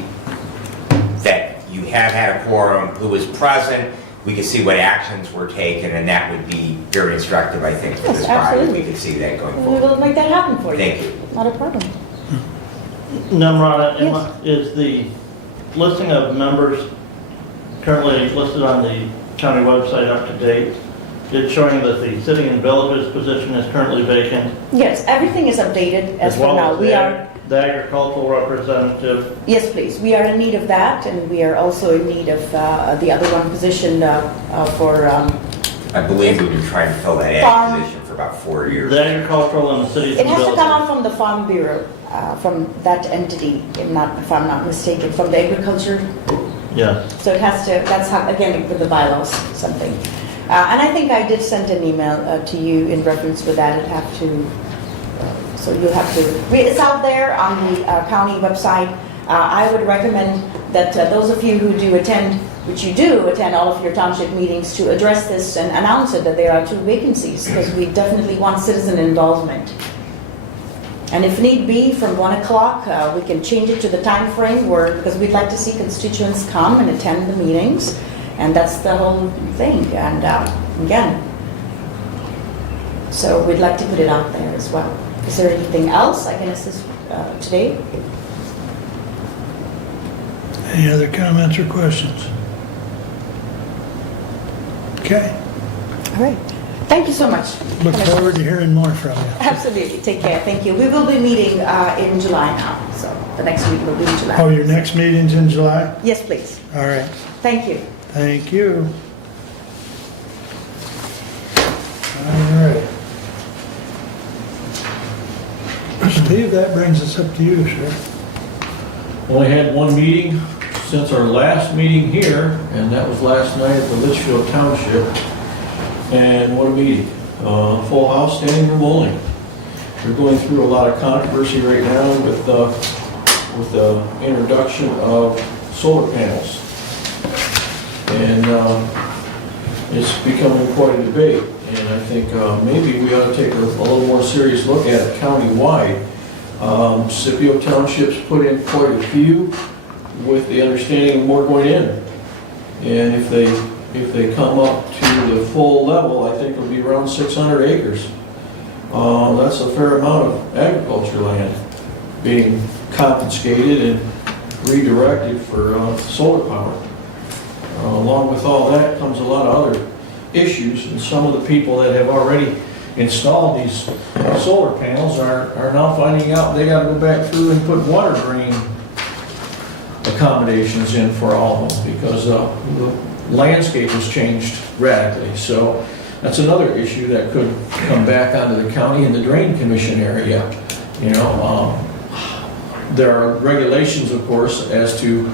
that you have had a quorum, who was present, we could see what actions were taken, and that would be very instructive, I think, for Yes, this body. absolutely. We could see that going We forward. will make that happen for you. Thank you. Not a problem. Namrata, Yes. is the listing of members currently listed on the county website up to date? It's showing that the City and Villages position is currently vacant. Yes, everything is updated as As for well now. as We the are, the agricultural representative. Yes, please. We are in need of that, and we are also in need of the other one position for I believe we've been trying to fill that Farm. ad position for about 4 years. The agricultural and the cities it and has to villages. come out from the Farm Bureau, from that entity, if I'm not mistaken, from the agriculture. Yes. So it has to, that's how, again, with the bylaws, something. And I think I did send an email to you in reference with that. It'd have to, so you'll have to, it's out there on the county website. I would recommend that those of you who do attend, which you do attend all of your township meetings, to address this and announce it that there are 2 vacancies, because we definitely want citizen involvement. And if need be, from 1 o'clock, we can change it to the time frame where, because we'd like to see constituents come and attend the meetings, and that's the whole thing. And again, so we'd like to put it out there as well. Is there anything else I can assist today? Any other comments or questions? Okay, All right. Thank you so much. look forward to hearing more from you. Absolutely. Take care. Thank you. We will be meeting in July now, so the next week will be in July. Oh, your next meeting's in July? Yes, please. All right, Thank you. thank you. All right. Steve, that brings us up to you, sir. Only had one meeting since our last meeting here, and that was last night at the Litchfield Township. And what a meeting. Full house, standing room only. We're going through a lot of controversy right now with the introduction of solar panels. And it's becoming quite a debate. And I think maybe we ought to take a little more serious look at it countywide. Scipio Township's put in quite a few with the understanding of more going in. And if they come up to the full level, I think it'll be around 600 acres. That's a fair amount of agriculture land being confiscated and redirected for solar power. Along with all that comes a lot of other issues, and some of the people that have already installed these solar panels are now finding out they gotta go back through and put water drain accommodations in for all of them, because the landscape has changed radically. So that's another issue that could come back onto the county and the drain commission area. You know, there are regulations, of course, as to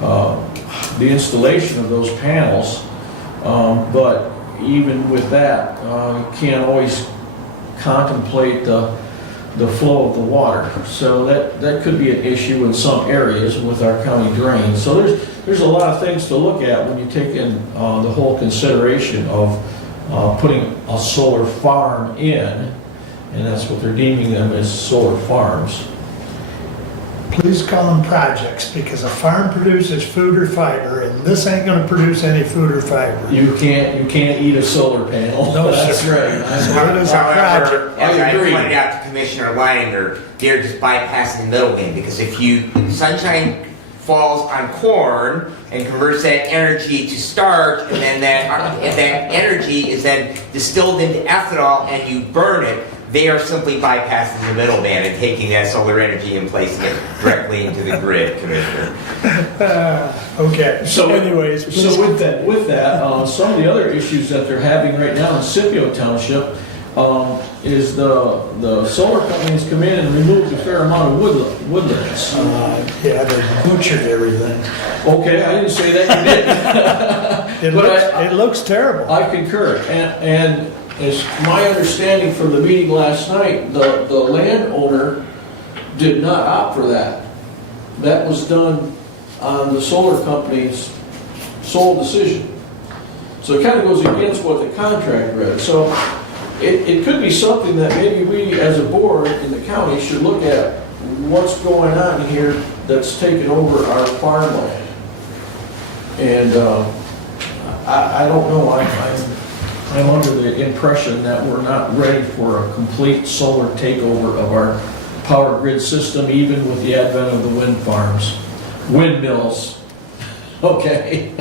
the installation of those panels, but even with that, you can't always contemplate the flow of the water. So that could be an issue in some areas with our county drain. So there's a lot of things to look at when you take in the whole consideration of putting a solar farm in, and that's what they're deeming them, as solar farms. Please call them projects, because a farm produces food or fiber, and this ain't gonna produce any food or fiber. You can't eat a solar panel. No, That's sir. right. So it is a project. However, as I I agree. pointed out to Commissioner Leininger, they're just bypassing the middleman, because if sunshine falls on corn and converts that energy to starch, and then that energy is then distilled into ethanol and you burn it, they are simply bypassing the middleman and taking that solar energy and placing it directly into the grid, Commissioner. Okay, So anyways, please. So with that, some of the other issues that they're having right now in Scipio Township is the solar companies come in and remove a fair amount of woodlands. Yeah, they butchered everything. Okay, I didn't say that, you did. It looks terrible. I concur, and it's my understanding from the meeting last night, the landowner did not opt for that. That was done on the solar company's sole decision. So it kind of goes against what the contract read. So it could be something that maybe we as a board in the county should look at what's going on here that's taken over our farmland. And I don't know, I'm under the impression that we're not ready for a complete solar takeover of our power grid system, even with the advent of the wind farms. Windmills, okay.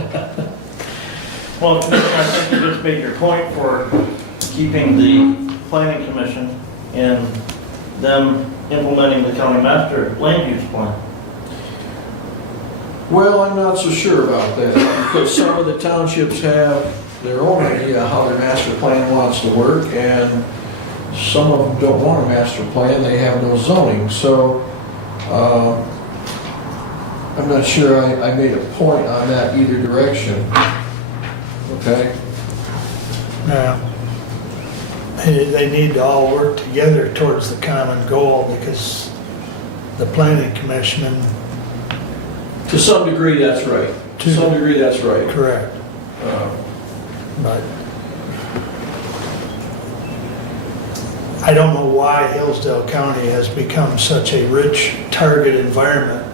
Well, Commissioner, I think you just made your point for keeping the planning commission in them implementing the county master land use plan? Well, I'm not so sure about that, because some of the townships have their own idea how their master plan wants to work, and some of them don't want a master plan, they have no zoning, so I'm not sure I made a point on that either direction. Okay? Now, they need to all work together towards the common goal, because the planning commission, To some degree, that's right. To some degree, that's right. correct, but I don't know why Hillsdale County has become such a rich target environment,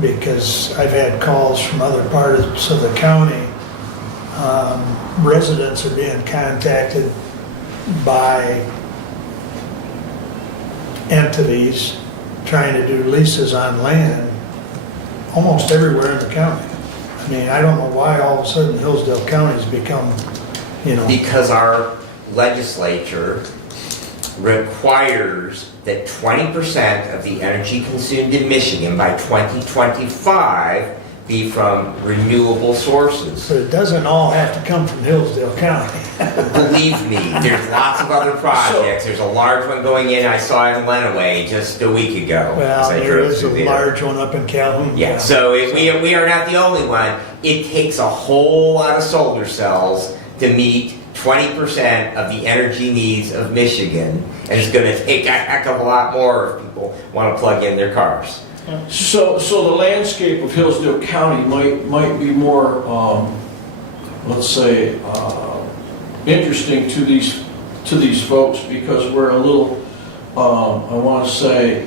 because I've had calls from other parts of the county. Residents are being contacted by entities trying to do leases on land almost everywhere in the county. I mean, I don't know why all of a sudden Hillsdale County's become, you know, Because our legislature requires that 20% of the energy consumed in Michigan by 2025 be from renewable sources. so it doesn't all have to come from Hillsdale County. Believe me, there's lots of other projects. There's a large one going in, I saw in Lenawee just a week ago. Well, as I there drove is a through there. large one up in Calhoun. Yeah, so we are not the only one. It takes a whole lot of solar cells to meet 20% of the energy needs of Michigan. And it's gonna take a heck of a lot more if people want to plug in their cars. So the landscape of Hillsdale County might be more, let's say, interesting to these folks, because we're a little, I want to say,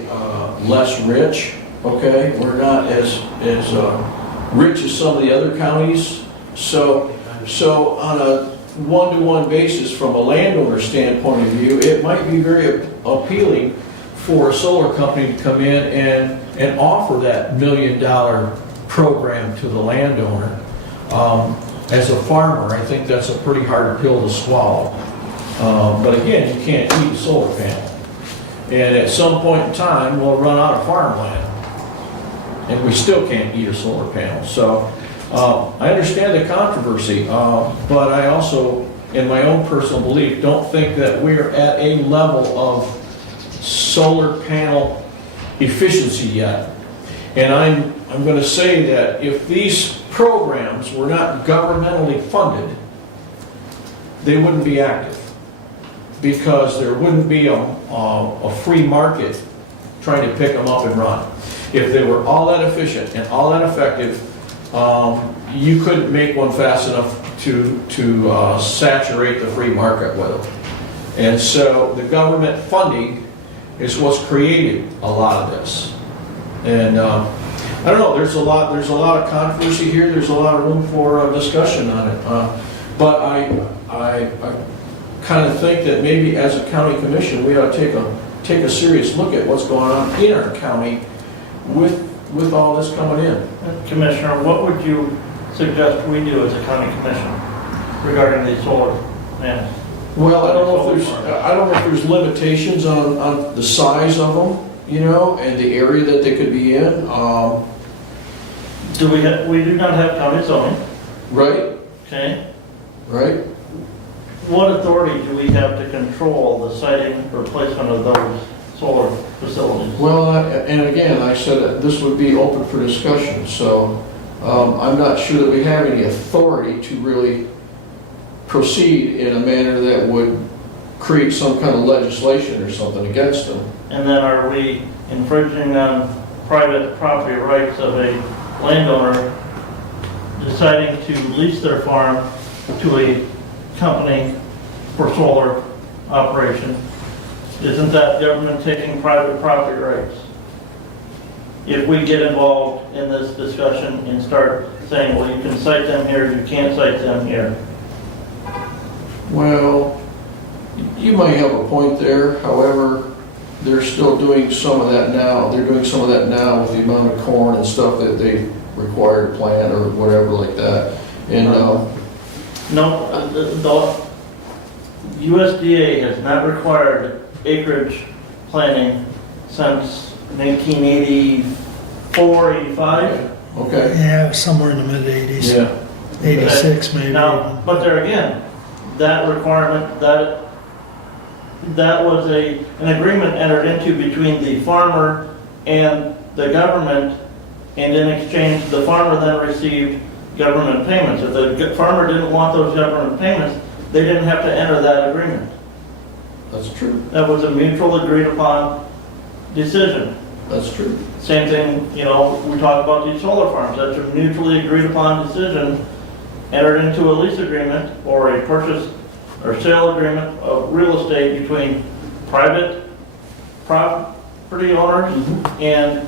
less rich. Okay, we're not as rich as some of the other counties. So on a one-to-one basis, from a landowner standpoint of view, it might be very appealing for a solar company to come in and offer that $1 million program to the landowner. As a farmer, I think that's a pretty hard pill to swallow. But again, you can't eat a solar panel. And at some point in time, we'll run out of farmland. And we still can't eat a solar panel. So I understand the controversy, but I also, in my own personal belief, don't think that we're at a level of solar panel efficiency yet. And I'm going to say that if these programs were not governmentally funded, they wouldn't be active, because there wouldn't be a free market trying to pick them up and run. If they were all that efficient and all that effective, you couldn't make one fast enough to saturate the free market with them. And so the government funding is what's created a lot of this. And I don't know, there's a lot of controversy here, there's a lot of room for discussion on it. But I kind of think that maybe as a county commission, we ought to take a serious look at what's going on in our county with all this coming in. Commissioner, what would you suggest we do as a county commission regarding these solar panels? Well, I don't know if there's limitations on the size of them, you know, and the area that they could be in. We do not have county zoning, Right, okay? right. What authority do we have to control the siting or placement of those solar facilities? Well, and again, I said that this would be open for discussion, so I'm not sure that we have any authority to really proceed in a manner that would create some kind of legislation or something against them. And then are we infringing on private property rights of a landowner deciding to lease their farm to a company for solar operation? Isn't that government taking private property rights? If we get involved in this discussion and start saying, well, you can cite them here, you can't cite them here. Well, you might have a point there, however, they're still doing some of that now. They're doing some of that now with the amount of corn and stuff that they require to plant or whatever like that. And No, the USDA has not required acreage planning since 1984, 85. Okay. Yeah, somewhere in the mid-80s. Yeah. 86 maybe. Now, but there again, that requirement, that was an agreement entered into between the farmer and the government, and in exchange, the farmer then received government payments. If the farmer didn't want those government payments, they didn't have to enter that agreement. That's true. That was a mutual agreed upon decision. That's true. Same thing, we talk about these solar farms. That's a mutually agreed upon decision, entered into a lease agreement or a purchase or sale agreement of real estate between private property owners and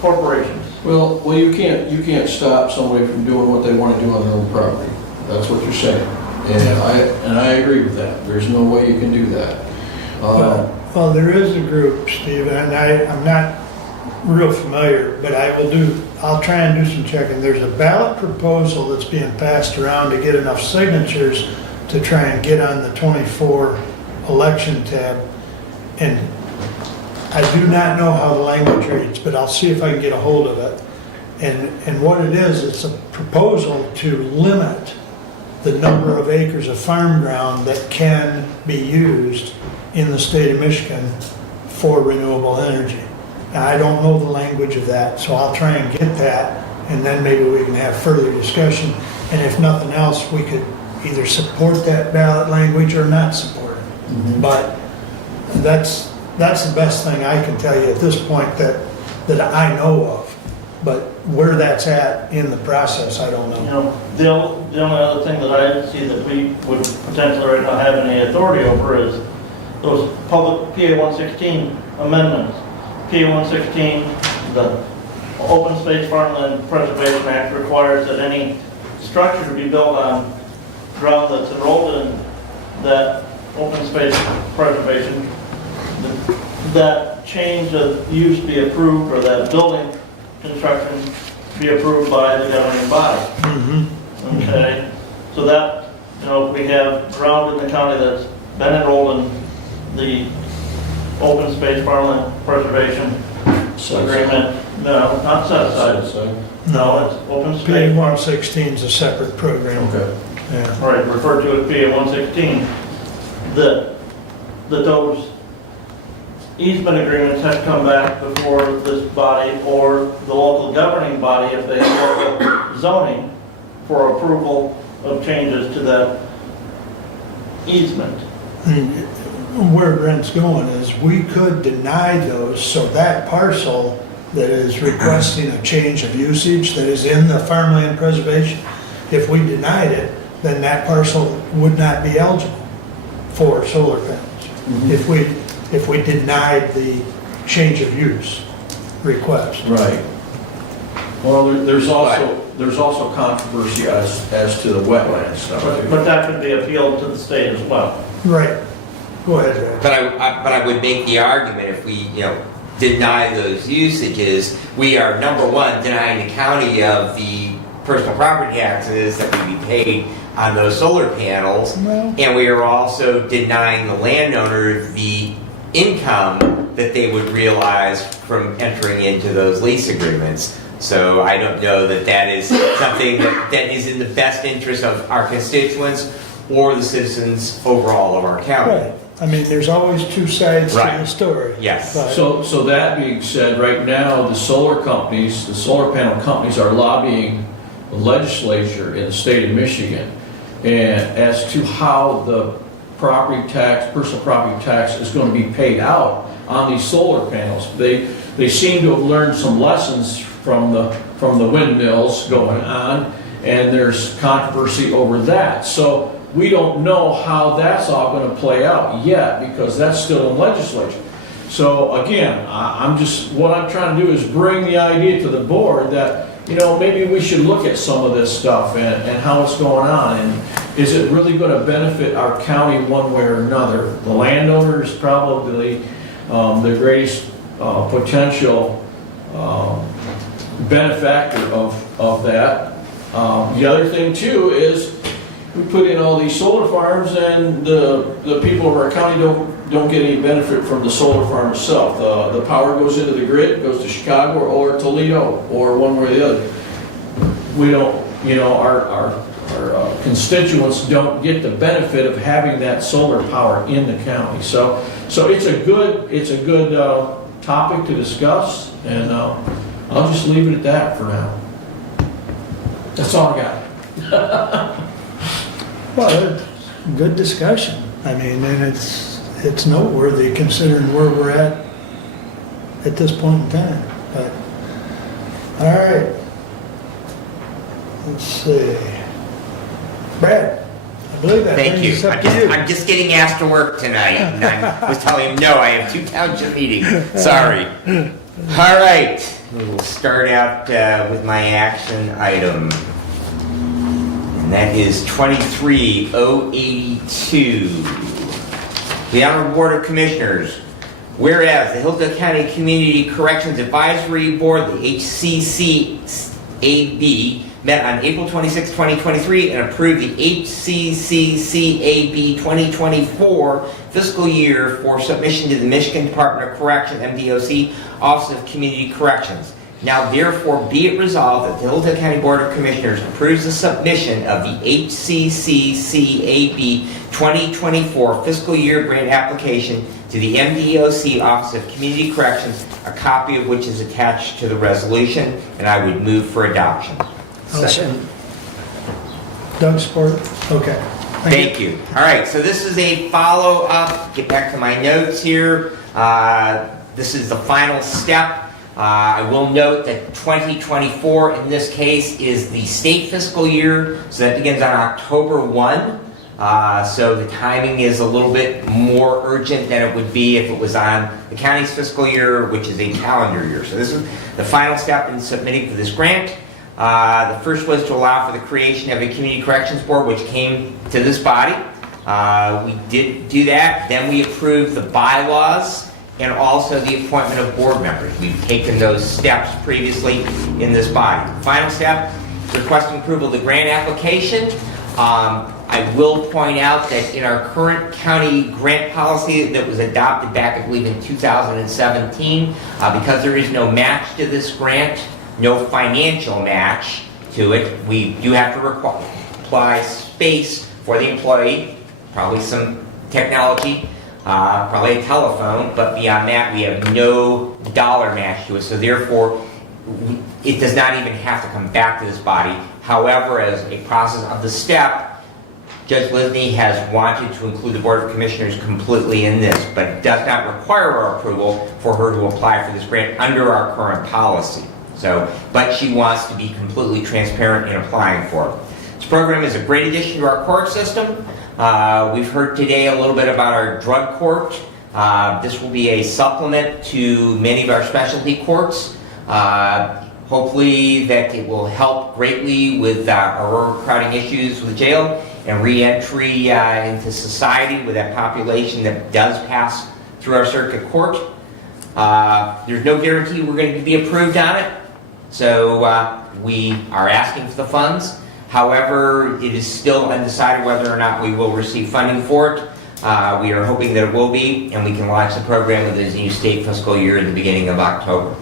corporations. Well, you can't stop somebody from doing what they want to do on their own property. That's what you're saying. And I agree with that. There's no way you can do that. Well, there is a group, Steve, and I'm not real familiar, but I'll try and do some checking. There's a ballot proposal that's being passed around to get enough signatures to try and get on the 24 election tab. And I do not know how the language reads, but I'll see if I can get a hold of it. And what it is, it's a proposal to limit the number of acres of farm ground that can be used in the state of Michigan for renewable energy. Now, I don't know the language of that, so I'll try and get that, and then maybe we can have further discussion. And if nothing else, we could either support that ballot language or not support it. But that's the best thing I can tell you at this point that I know of. But where that's at in the process, I don't know. The only other thing that I see that we would potentially right now have any authority over is those public PA 116 amendments. PA 116, the Open Space Farmland Preservation Act requires that any structure to be built on ground that's enrolled in that open space preservation, that change of use be approved or that building construction be approved by the governing body. Okay, so that, if we have ground in the county that's been enrolled in the open space farmland preservation agreement, no, not set aside. No, it's open PA space. 116 is a separate program. Okay. Yeah. Right, referred to as PA 116, that those easement agreements have to come back before this body or the local governing body, if they have local zoning, for approval of changes to that easement. Where Brent's going is we could deny those, so that parcel that is requesting a change of usage that is in the farmland preservation, if we denied it, then that parcel would not be eligible for solar panels. If we denied the change of use request. Right. Well, there's also controversy as to the wetland stuff. But that could be appealed to the state as well. Right. Go ahead, Raj. But I would make the argument if we, deny those usages, we are, number one, denying the county of the personal property taxes that would be paid on those solar panels, and we are also denying the landowner the income that they would realize from entering into those lease agreements. So I don't know that is something that is in the best interest of our constituents or the citizens overall of our county. Right. I mean, there's always two sides to the story. Yes. But So that being said, right now, the solar panel companies are lobbying the legislature in the state of Michigan and as to how the personal property tax is going to be paid out on these solar panels. They seem to have learned some lessons from the windmills going on, and there's controversy over that. So we don't know how that's all going to play out yet because that's still in legislature. So again, what I'm trying to do is bring the idea to the board that, maybe we should look at some of this stuff and how it's going on. And is it really going to benefit our county one way or another? The landowner is probably the greatest potential benefactor of that. The other thing too is we put in all these solar farms, and the people of our county don't get any benefit from the solar farm itself. The power goes into the grid, goes to Chicago or Toledo, or one way or the other. We don't, you know, our constituents don't get the benefit of having that solar power in the county. So it's a good topic to discuss, and I'll just leave it at that for now. That's all I got. Well, good discussion. I mean, and it's noteworthy considering where we're at this point in time. But, all right. Let's see. Brad, I believe that Thank brings you. us up to you. I'm just getting asked to work tonight, and I was telling him, no, I have 2 township meetings. Sorry. All right, we'll start out with my action item. And that is 23082. The Honorable Board of Commissioners, whereas the Hillsdale County Community Corrections Advisory Board, the HCCAB, met on April 26, 2023 and approved the HCCCAB 2024 fiscal year for submission to the Michigan Department of Correction, MDOC, Office of Community Corrections. Now therefore be it resolved that the Hillsdale County Board of Commissioners approves the submission of the HCCCAB 2024 fiscal year grant application to the MDOC Office of Community Corrections, a copy of which is attached to the resolution, and I would move for adoption. Second. Doug support? Okay. Thank you. All right, so this is a follow-up. Get back to my notes here. This is the final step. I will note that 2024 in this case is the state fiscal year, so that begins on October 1. So the timing is a little bit more urgent than it would be if it was on the county's fiscal year, which is a calendar year. So this is the final step in submitting for this grant. The first was to allow for the creation of a community corrections board, which came to this body. We did do that. Then we approved the bylaws and also the appointment of board members. We've taken those steps previously in this body. Final step, requesting approval of the grant application. I will point out that in our current county grant policy that was adopted back, I believe, in 2017, because there is no match to this grant, no financial match to it, we do have to apply space for the employee, probably some technology, probably a telephone, but beyond that we have no dollar match to it, so therefore it does not even have to come back to this body. However, as a process of the step, Judge Lisney has wanted to include the Board of Commissioners completely in this, but it does not require our approval for her to apply for this grant under our current policy. So, but she wants to be completely transparent in applying for it. This program is a great addition to our court system. We've heard today a little bit about our drug court. This will be a supplement to many of our specialty courts. Hopefully that it will help greatly with our overcrowding issues with the jail and re-entry into society with that population that does pass through our circuit court. There's no guarantee we're going to be approved on it. So we are asking for the funds. However, it is still undecided whether or not we will receive funding for it. We are hoping that it will be, and we can launch the program with this new state fiscal year in the beginning of October.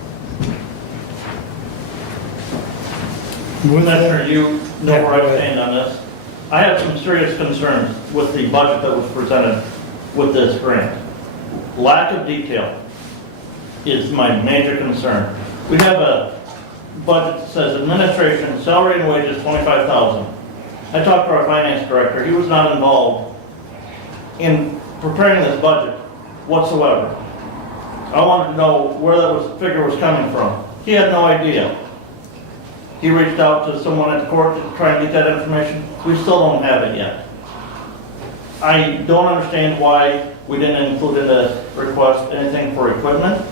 Commissioner, you know where I stand on this. I have some serious concerns with the budget that was presented with this grant. Lack of detail is my major concern. We have a budget that says administration, salary and wages, $25,000. I talked to our finance director. He was not involved in preparing this budget whatsoever. I wanted to know where that figure was coming from. He had no idea. He reached out to someone at the court to try and get that information. We still don't have it yet. I don't understand why we didn't include in the request anything for equipment,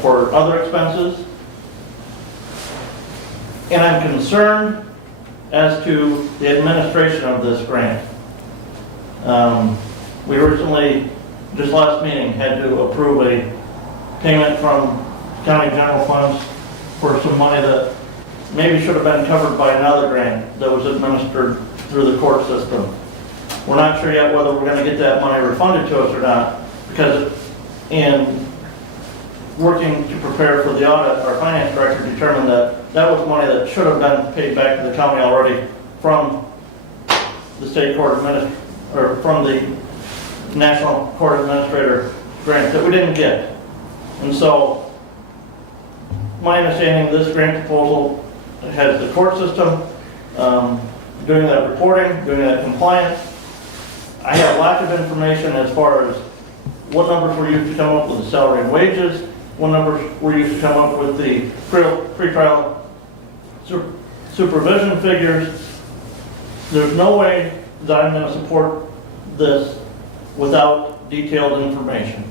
for other expenses. And I'm concerned as to the administration of this grant. We recently, just last meeting, had to approve a payment from county general funds for some money that maybe should have been covered by another grant that was administered through the court system. We're not sure yet whether we're gonna get that money refunded to us or not, because in working to prepare for the audit, our finance director determined that that was money that should have been paid back to the county already from the state court administrator, or from the national court administrator grant that we didn't get. And so, my understanding, this grant proposal has the court system doing that reporting, doing that compliance. I have lots of information as far as what numbers were used to come up with the salary and wages, what numbers were used to come up with the pretrial supervision figures. There's no way that I'm going to support this without detailed information.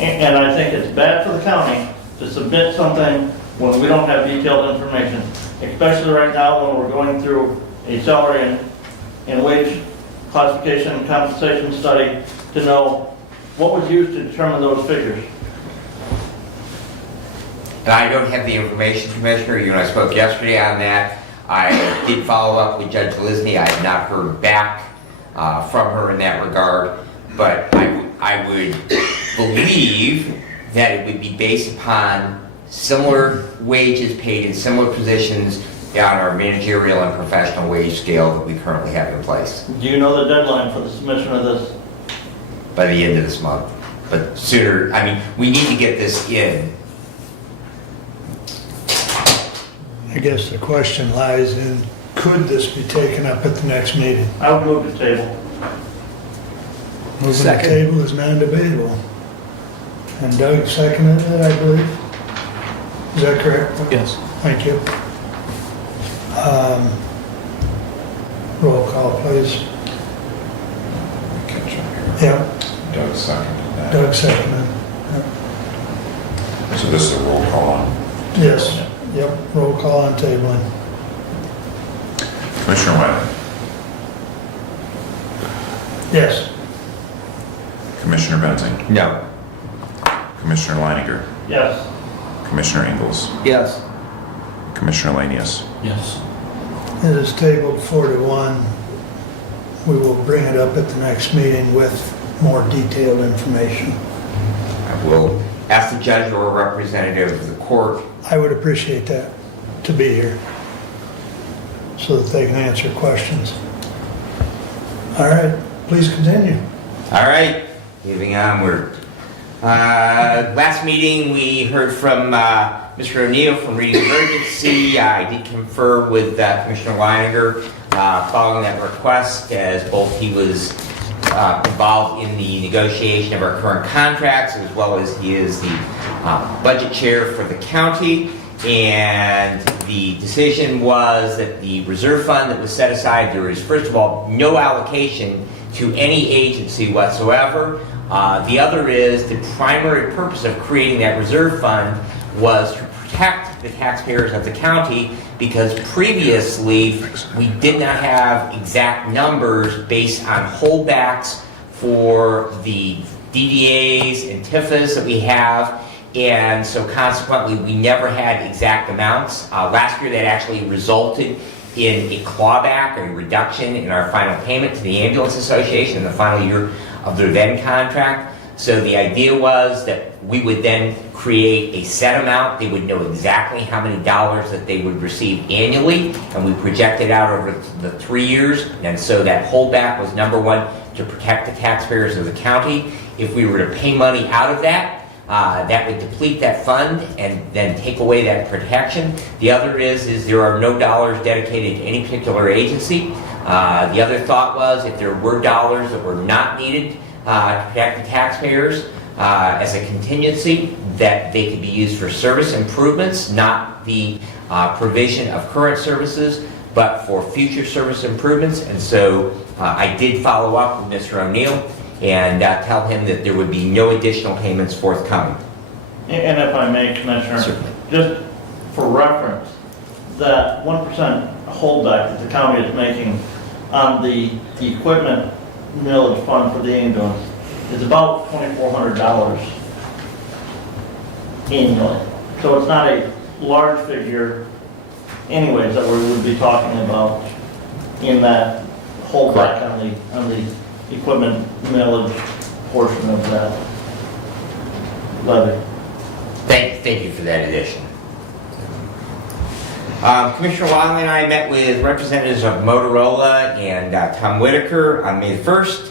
And I think it's bad for the county to submit something when we don't have detailed information, especially right now when we're going through a salary and wage classification and compensation study to know what was used to determine those figures. And I don't have the information, Commissioner. You and I spoke yesterday on that. I did follow up with Judge Lisney. I have not heard back from her in that regard, but I would believe that it would be based upon similar wages paid in similar positions on our managerial and professional wage scale that we currently have in place. Do you know the deadline for the submission of this? By the end of this month. But sooner, I mean, we need to get this in. I guess the question lies in, could this be taken up at the next meeting? I would move the table. Moving the Second. table is non-debatable. And Doug seconded it, I believe. Is that correct? Yes. Thank you. Roll call, please. Catch up here. Yeah, Doug seconded that. Doug seconded. So this is a roll call on. Yes, yep, roll call on tabling. Commissioner Wiley, Yes. Commissioner Benzing, No. Commissioner Leininger, Yes. Commissioner Ingles, Yes. Commissioner Lanius. Yes. It is tabled 4-1. We will bring it up at the next meeting with more detailed information. I will ask the judge or a representative of the court. I would appreciate that, to be here, so that they can answer questions. All right, please continue. All right, moving onward. Last meeting, we heard from Mr. O'Neill from Reading Emergency. I did confer with Commissioner Leininger following that request, as both he was involved in the negotiation of our current contracts, as well as he is the budget chair for the county. And the decision was that the reserve fund that was set aside, there is, first of all, no allocation to any agency whatsoever. The other is the primary purpose of creating that reserve fund was to protect the taxpayers of the county, because previously we did not have exact numbers based on holdbacks for the DDAs and TIFAs that we have. And so consequently, we never had exact amounts. Last year, that actually resulted in a clawback, a reduction in our final payment to the Ambulance Association in the final year of their then contract. So the idea was that we would then create a set amount. They would know exactly how many dollars that they would receive annually, and we projected out over the 3 years. And so that holdback was, number one, to protect the taxpayers of the county. If we were to pay money out of that, that would deplete that fund and then take away that protection. The other is there are no dollars dedicated to any particular agency. The other thought was, if there were dollars that were not needed to protect the taxpayers as a contingency, that they could be used for service improvements, not the provision of current services, but for future service improvements. And so I did follow up with Mr. O'Neill and tell him that there would be no additional payments forthcoming. And if I may, Commissioner, Certainly. just for reference, that 1% holdback that the county is making on the equipment millage fund for the ambulance is about $2,400 annually. So it's not a large figure anyways, that we would be talking about in that holdback on the equipment millage portion of that levy. Thank you for that addition. Commissioner Wiley and I met with representatives of Motorola and Tom Whitaker on May 1st.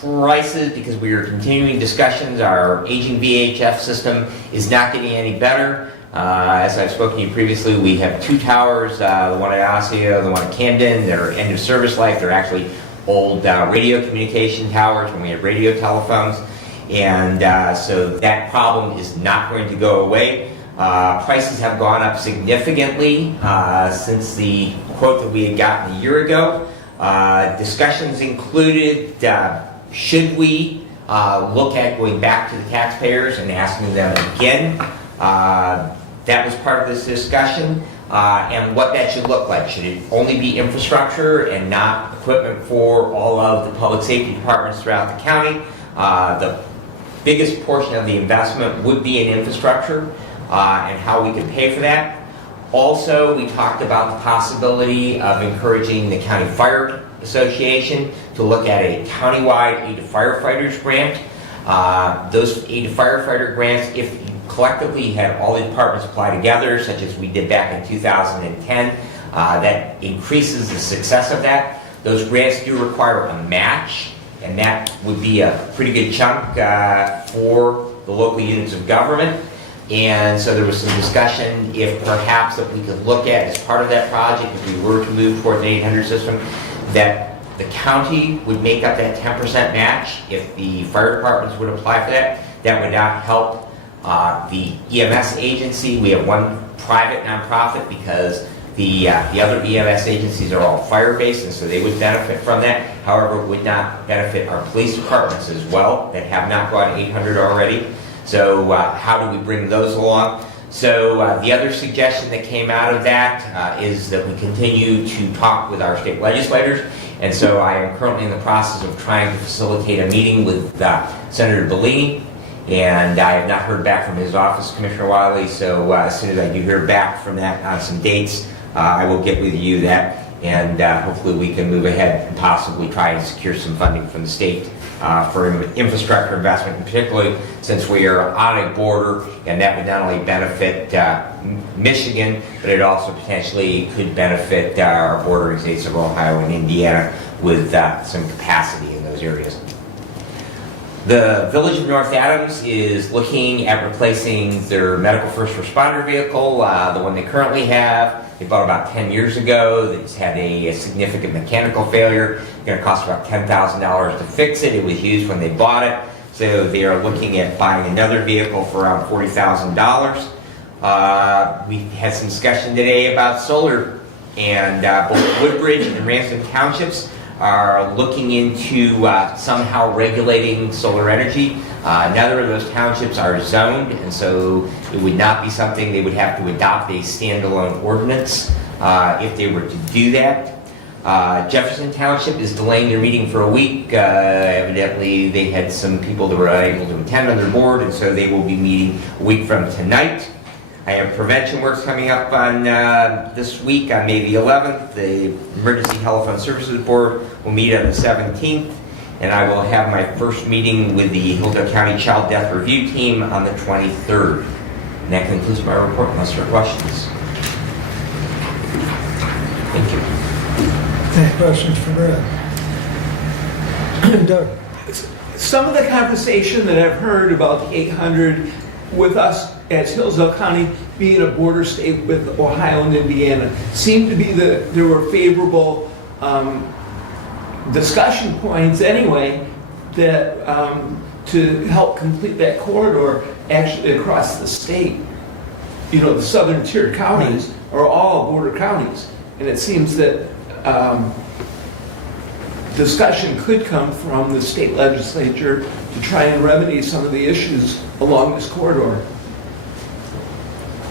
Prices, because we are continuing discussions, our aging VHF system is not getting any better. As I've spoken to you previously, we have 2 towers, the one at Osseo, the one at Camden. They're end of service life. They're actually old radio communication towers when we had radio telephones. And so that problem is not going to go away. Prices have gone up significantly since the quote that we had gotten a year ago. Discussions included, should we look at going back to the taxpayers and asking them again? That was part of this discussion, and what that should look like. Should it only be infrastructure and not equipment for all of the public safety departments throughout the county? The biggest portion of the investment would be in infrastructure and how we can pay for that. Also, we talked about the possibility of encouraging the County Fire Association to look at a countywide Aid to Firefighters grant. Those Aid to Firefighter grants, if collectively had all the departments apply together, such as we did back in 2010, that increases the success of that. Those grants do require a match, and that would be a pretty good chunk for the local units of government. And so there was some discussion if perhaps that we could look at as part of that project, if we were to move towards an 800 system, that the county would make up that 10% match. If the fire departments would apply for that, that would not help the EMS agency. We have one private nonprofit because the other EMS agencies are all fire-based, and so they would benefit from that. However, it would not benefit our police departments as well that have not gone 800 already. So how do we bring those along? So the other suggestion that came out of that is that we continue to talk with our state legislators. And so I am currently in the process of trying to facilitate a meeting with Senator Bellini. And I have not heard back from his office, Commissioner Wiley. So as soon as I do hear back from that on some dates, I will get with you that. And hopefully we can move ahead and possibly try and secure some funding from the state for infrastructure investment, and particularly since we are on a border, and that would not only benefit Michigan, but it also potentially could benefit our bordering states of Ohio and Indiana with some capacity in those areas. The Village of North Adams is looking at replacing their medical first responder vehicle, the one they currently have. They bought about 10 years ago. It's had a significant mechanical failure. It's going to cost about $10,000 to fix it. It was used when they bought it. So they are looking at buying another vehicle for around $40,000. We had some discussion today about solar, and both Woodbridge and Ransom Townships are looking into somehow regulating solar energy. Neither of those townships are zoned, and so it would not be something they would have to adopt a standalone ordinance if they were to do that. Jefferson Township is delaying their meeting for a week. Evidently, they had some people that were unable to attend on their board, and so they will be meeting a week from tonight. I have prevention works coming up on this week on May the 11th. The Emergency Telephone Services Board will meet on the 17th, and I will have my first meeting with the Hillsdale County Child Death Review Team on the 23rd. And that concludes my report, unless there are questions. Thank you. Any questions for Brad? Doug? Some of the conversation that I've heard about the 800 with us as Hillsdale County being a border state with Ohio and Indiana seemed to be that there were favorable discussion points anyway that to help complete that corridor actually across the state. You know, the southern tier counties are all border counties, and it seems that discussion could come from the state legislature to try and remedy some of the issues along this corridor.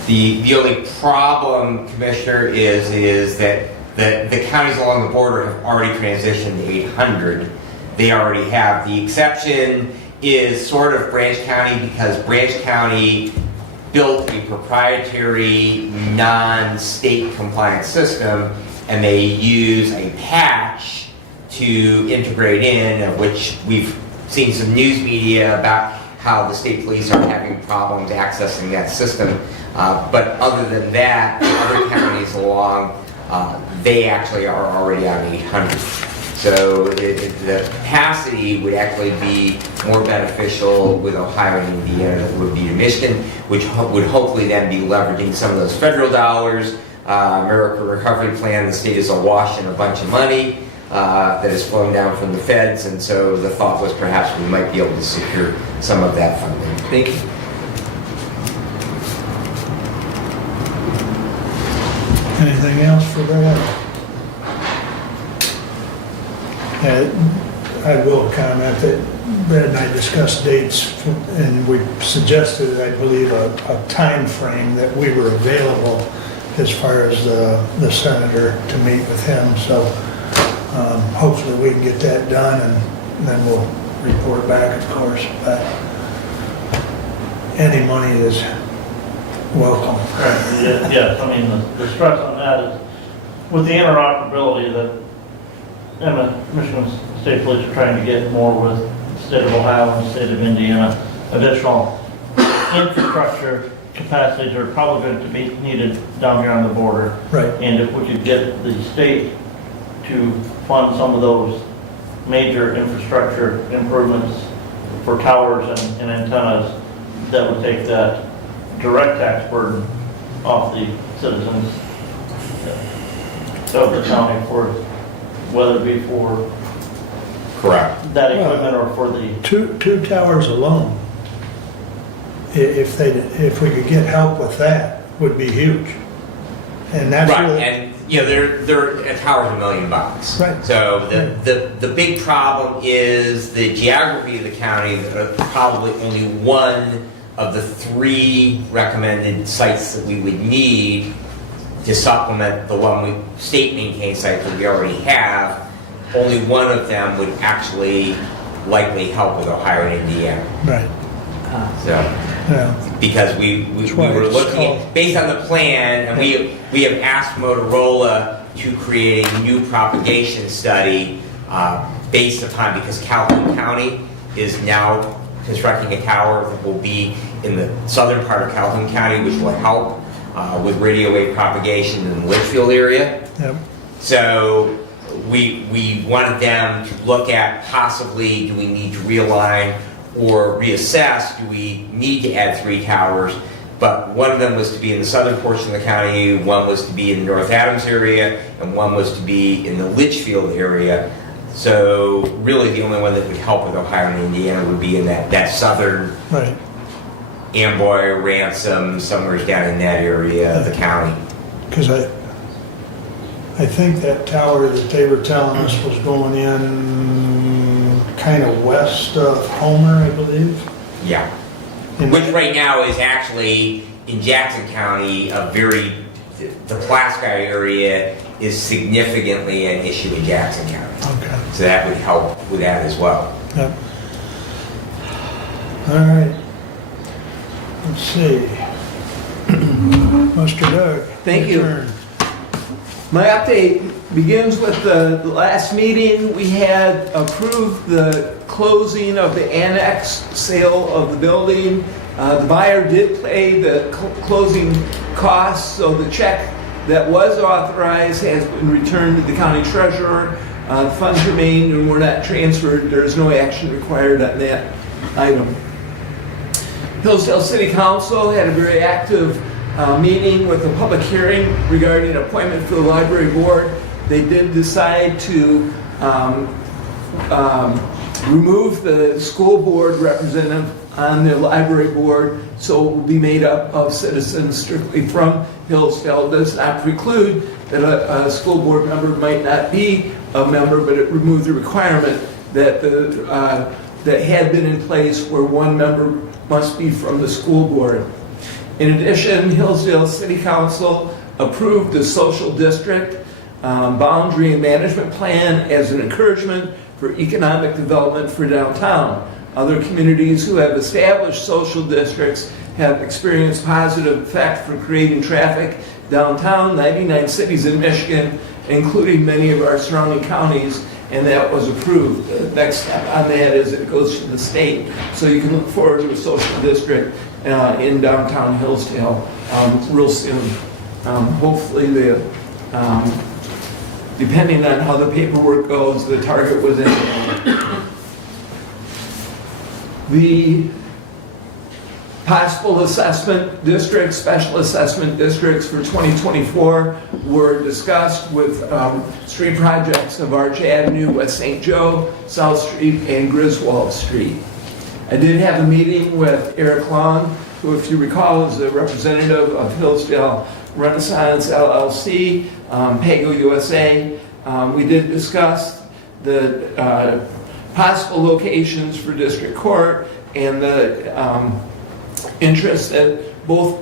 The only problem, Commissioner, is that the counties along the border have already transitioned to 800. They already have. The exception is sort of Branch County, because Branch County built a proprietary, non-state compliant system, and they use a patch to integrate in, of which we've seen some news media about how the state police are having problems accessing that system. But other than that, the other counties along, they actually are already on 800. So the capacity would actually be more beneficial with Ohio and Indiana than it would be in Michigan, which would hopefully then be leveraging some of those federal dollars. American Recovery Plan, the state is awash in a bunch of money that is flowing down from the feds, and so the thought was perhaps we might be able to secure some of that funding. Thank you. Anything else for Brad? I will comment that Brad and I discussed dates, and we suggested, I believe, a time frame that we were available as far as the senator to meet with him. So hopefully we can get that done, and then we'll report back, of course. But any money is welcome. Right, yes, I mean, the stress on that is with the interoperability that Michigan State Police are trying to get more with the state of Ohio and the state of Indiana. Additional infrastructure capacities are probably going to be needed down here on the border. Right. And if we could get the state to fund some of those major infrastructure improvements for towers and antennas, that would take that direct tax burden off the citizens of the county, for whether it be for Correct. that equipment or for the Two towers alone, if we could get help with that, would be huge. And that's Right, really, and you know, they're a tower's $1 million. Right. So the big problem is the geography of the county. Probably only one of the 3 recommended sites that we would need to supplement the one state maintained sites that we already have. Only one of them would actually likely help with Ohio and Indiana. right, So. yeah, Because we were looking at, based on the plan, and we have asked Motorola to create a new propagation study based upon, because Calhoun County is now constructing a tower that will be in the southern part of Calhoun County, which will help with radio wave propagation in the Litchfield area. yep, So we wanted them to look at possibly, do we need to realign or reassess, do we need to add 3 towers? But one of them was to be in the southern portion of the county, one was to be in the North Adams area, and one was to be in the Litchfield area. So really the only one that would help with Ohio and Indiana would be in that southern right. Amboy, Ransom, somewhere down in that area of the county. Because I think that tower that they were telling us was going in kind of west of Homer, I believe. Yeah. And Which right now is actually in Jackson County the Pulaski area is significantly an issue in Jackson County. Okay, So that would help with that as well. yep. All right. Let's see. Mr. Doug. Thank your you. turn. My update begins with the last meeting. We had approved the closing of the annex sale of the building. The buyer did pay the closing costs, so the check that was authorized has been returned to the county treasurer. The funds remain and were not transferred. There is no action required on that item. Hillsdale City Council had a very active meeting with a public hearing regarding appointment for the library board. They did decide to remove the school board representative on the library board, so it will be made up of citizens strictly from Hillsdale. Does not preclude that a school board member might not be a member, but it removed the requirement that that had been in place where one member must be from the school board. In addition, Hillsdale City Council approved the social district boundary and management plan as an encouragement for economic development for downtown. Other communities who have established social districts have experienced positive effect for creating traffic downtown, 99 cities in Michigan, including many of our surrounding counties, and that was approved. The next step on that is it goes to the state, so you can look forward to a social district in downtown Hillsdale real soon. Hopefully, depending on how the paperwork goes, the target was in. The possible assessment districts, special assessment districts for 2024 were discussed with street projects of Arch Avenue, West St. Joe, South Street, and Griswold Street. I did have a meeting with Eric Long, who, if you recall, is the representative of Hillsdale Renaissance LLC, Pago USA. We did discuss the possible locations for district court and the interest that both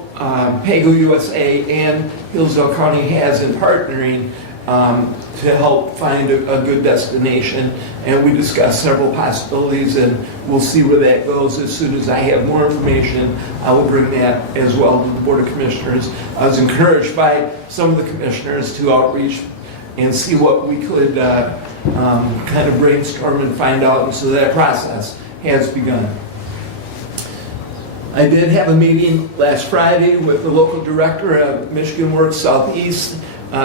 Pago USA and Hillsdale County has in partnering to help find a good destination. And we discussed several possibilities, and we'll see where that goes. As soon as I have more information, I will bring that as well to the Board of Commissioners. I was encouraged by some of the commissioners to outreach and see what we could kind of brainstorm and find out, and so that process has begun. I did have a meeting last Friday with the local director of Michigan Works Southeast,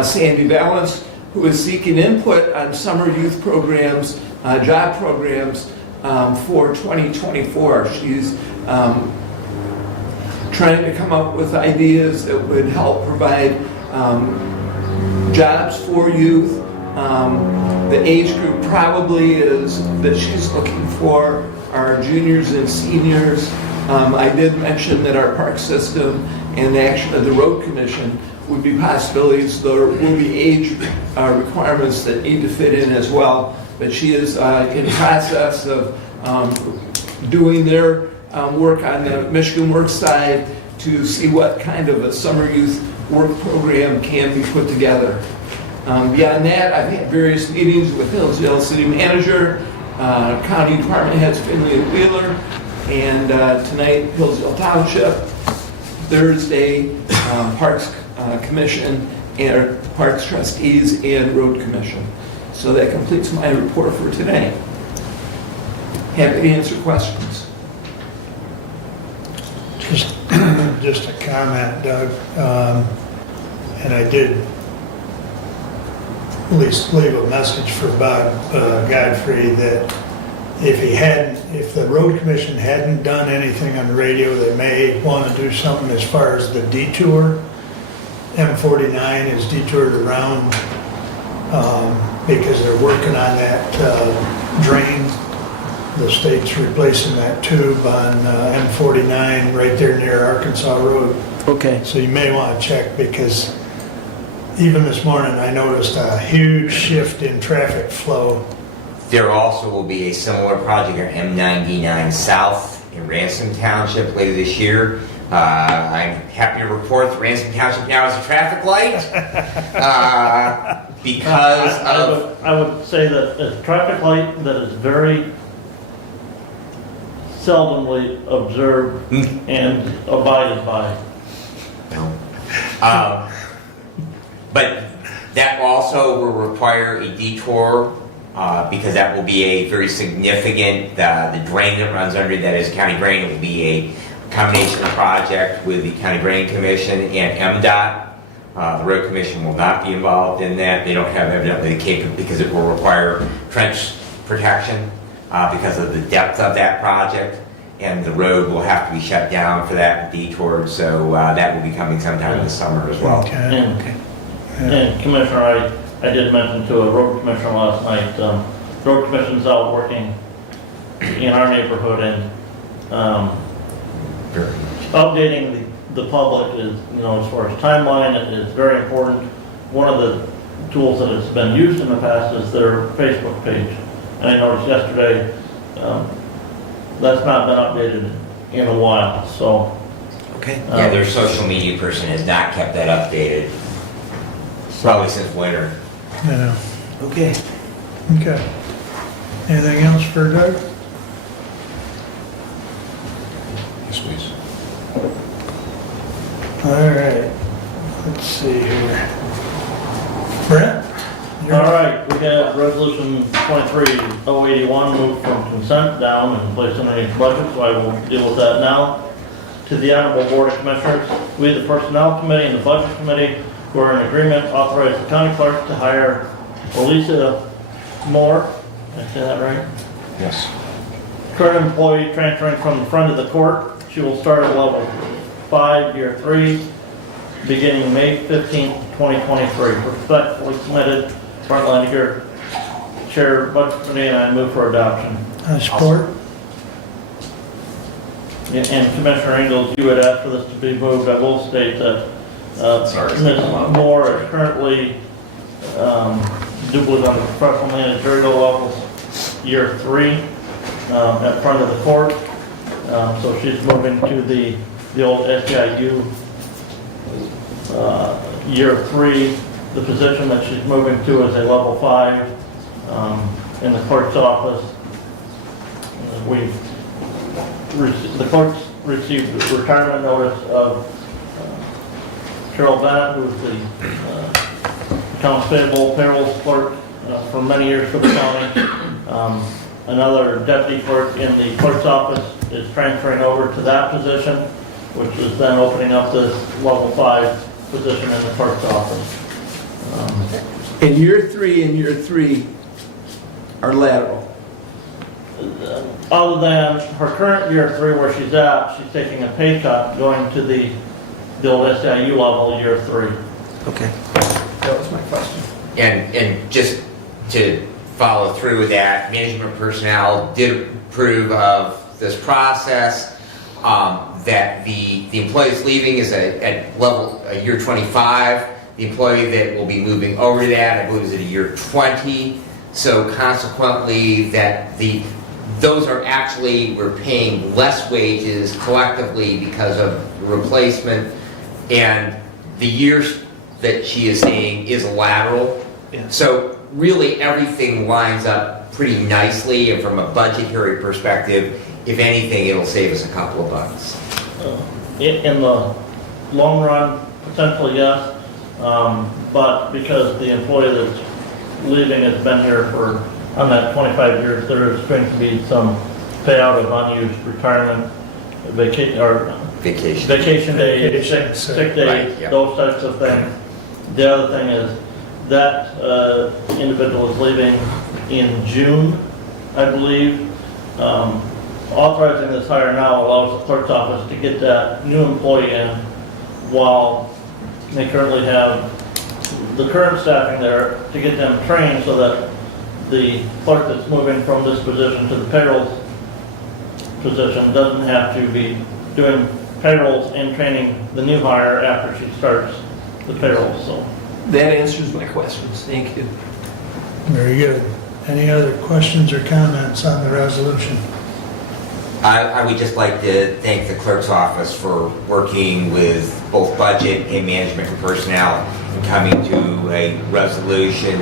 Sandy Valance, who is seeking input on summer youth programs, job programs for 2024. She's trying to come up with ideas that would help provide jobs for youth. The age group probably is that she's looking for are juniors and seniors. I did mention that our park system and the action of the road commission would be possibilities. There will be age requirements that need to fit in as well. But she is in the process of doing their work on the Michigan Works side to see what kind of a summer youth work program can be put together. Beyond that, I've had various meetings with Hillsdale City Manager, County Department Heads Finley and Wheeler, and tonight Hillsdale Township, Thursday Parks Commission, and Parks Trustees and Road Commission. So that completes my report for today. Happy to answer questions. Just a comment, Doug, and I did at least leave a message for Bob Godfrey that if the road commission hadn't done anything on the radio, they may want to do something as far as the detour. M49 is detoured around because they're working on that drain. The state's replacing that tube on M49 right there near Arkansas Road. Okay. So you may want to check, because even this morning I noticed a huge shift in traffic flow. There also will be a similar project on M99 South in Ransom Township later this year. I'm happy to report that Ransom Township now has a traffic light because I would say that a traffic light that is very seldomly observed and abided by. But that also will require a detour because that will be a very significant, the drain that runs under that is county drain. It will be a combination project with the County Drain Commission and MDOT. The Road Commission will not be involved in that. They don't have evidently the capability because it will require trench protection because of the depth of that project, and the road will have to be shut down for that detour. So that will be coming sometime in the summer as well. And Commissioner, I did mention to a road commissioner last night, road commission's out working in our neighborhood and updating the public is, as far as timeline, it is very important. One of the tools that has been used in the past is their Facebook page. And I noticed yesterday, that's not been updated in a while, so. Okay. Yeah, their social media person has not kept that updated, probably since winter. I know. Okay. Okay. Anything else for Doug? Yes, please. All right, let's see here. Brent? you're All up. right, we have resolution 23-081 moved from consent down and placed underneath budget, so I will deal with that now. To the Honorable Board of Commissioners, we, the Personnel Committee and the Budget Committee, who are in agreement, authorize the county clerk to hire Elisa Moore, did I say that right? Yes. Current employee transferring from the front of the court. She will start at level 5, year 3, beginning May 15, 2023. Respectfully submitted, Brent Landiger, Chair Budget Committee, and I move for adoption. Support? And Commissioner Engels, you had asked for this to be moved. I will state that Ms. Moore is currently was on the professional managerial level, year 3, at front of the court. So she's moving to the old SEIU year 3. The position that she's moving to is a level 5 in the clerk's office. The clerk's received the retirement notice of Carol Bennett, who's the accounts payable payroll clerk for many years for the county. Another deputy clerk in the clerk's office is transferring over to that position, which is then opening up this level 5 position in the clerk's office. In year 3 and year 3 are lateral. Other than her current year 3 where she's at, she's taking a pay cut going to the old SIU level, year 3. Okay. That was my question. And just to follow through with that, management personnel did approve of this process, that the employee that's leaving is at level year 25. The employee that will be moving over to that, I believe, is at a year 20. So consequently, those are actually, we're paying less wages collectively because of replacement, and the years that she is saying is lateral. Yeah. So really everything lines up pretty nicely, and from a budgetary perspective, if anything, it'll save us a couple of bucks. In the long run, potentially yes, but because the employee that's leaving has been here for, on that 25 years, there is going to be some payout of unused retirement, vacation days, sick days, Right, yeah. those types of things. The other thing is that individual is leaving in June, I believe. Authorizing this hire now allows the clerk's office to get that new employee in while they currently have the current staffing there, to get them trained so that the clerk that's moving from this position to the payroll position doesn't have to be doing payrolls and training the new hire after she starts the payroll. So That answers my questions. Thank you. Very good. Any other questions or comments on the resolution? I would just like to thank the clerk's office for working with both budget and management and personnel and coming to a resolution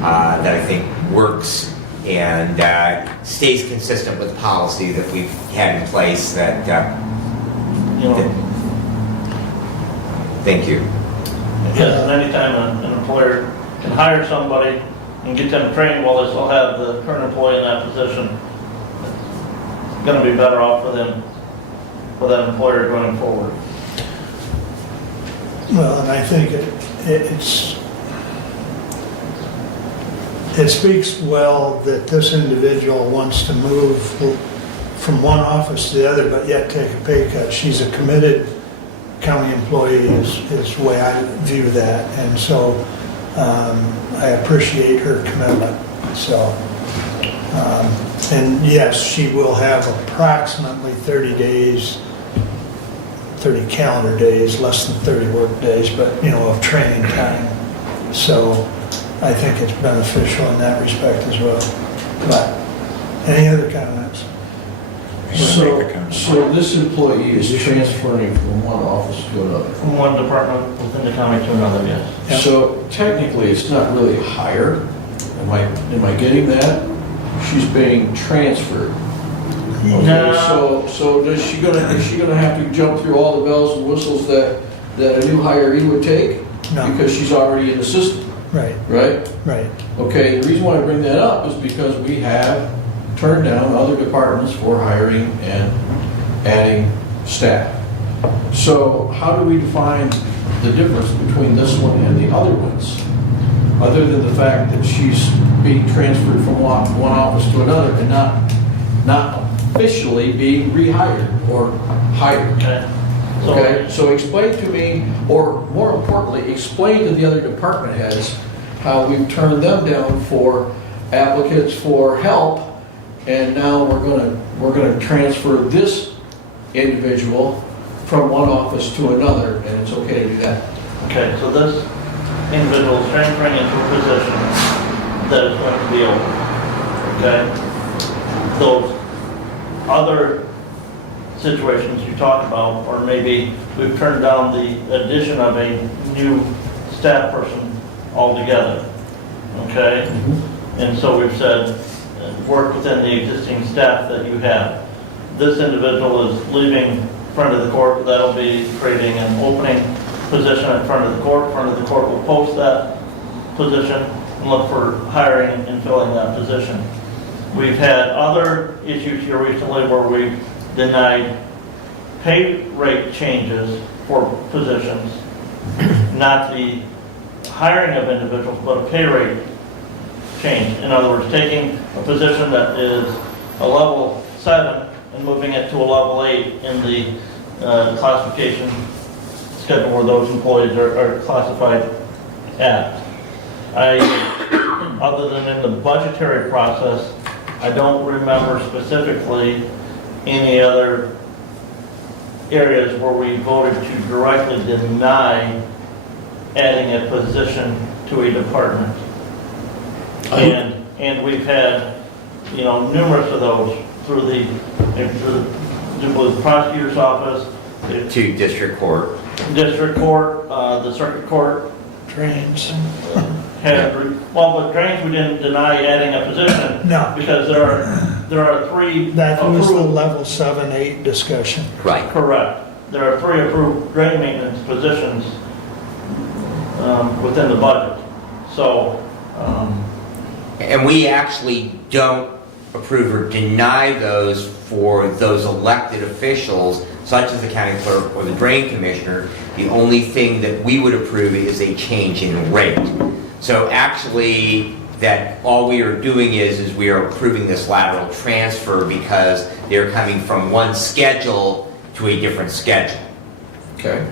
that I think works and stays consistent with the policy that we've had in place. That thank you. yes, and anytime an employer can hire somebody and get them trained while they still have the current employee in that position, going to be better off for them, for that employer going forward. Well, and I think it speaks well that this individual wants to move from one office to the other, but yet take a pay cut. She's a committed county employee is the way I view that. And so I appreciate her commitment. So, and yes, she will have approximately 30 days, 30 calendar days, less than 30 work days, but of training time. So I think it's beneficial in that respect as well. But any other comments? So this employee is transferring from one office to another. From one department within the county to another, yes. Yep. So technically, it's not really hired. Am I getting that? She's being transferred. Okay, No. so is she gonna have to jump through all the bells and whistles that a new hiree would take? No. Because she's already in the system, Right, right? right. Okay, the reason why I bring that up is because we have turned down other departments for hiring and adding staff. So how do we define the difference between this one and the other ones? Other than the fact that she's being transferred from one office to another and not officially being rehired or hired. Okay. Okay, so explain to me, or more importantly, explain to the other department heads how we've turned them down for applicants for help, and now we're gonna transfer this individual from one office to another, and it's okay to do that. Okay, so this individual is transferring into a position that is going to be open, okay? Those other situations you talk about, or maybe we've turned down the addition of a new staff person altogether, okay? And so we've said, work within the existing staff that you have. This individual is leaving front of the court, that'll be creating an opening position in front of the court. Front of the court will post that position and look for hiring and filling that position. We've had other issues here recently where we've denied pay rate changes for positions, not the hiring of individuals, but a pay rate change. In other words, taking a position that is a level 7 and moving it to a level 8 in the classification schedule where those employees are classified at. Other than in the budgetary process, I don't remember specifically any other areas where we voted to directly deny adding a position to a department. And we've had, numerous of those through the prosecutor's office, To district court. the circuit court Trains. but drains, we didn't deny adding a position. No. Because there are 3 That was the approved. level 7, 8 discussion. Right. Correct. There are 3 approved drain maintenance positions within the budget. So, And we actually don't approve or deny those for those elected officials, such as the county clerk or the drain commissioner. The only thing that we would approve is a change in rate. So actually, that all we are doing is we are approving this lateral transfer because they're coming from one schedule to a different schedule. Okay?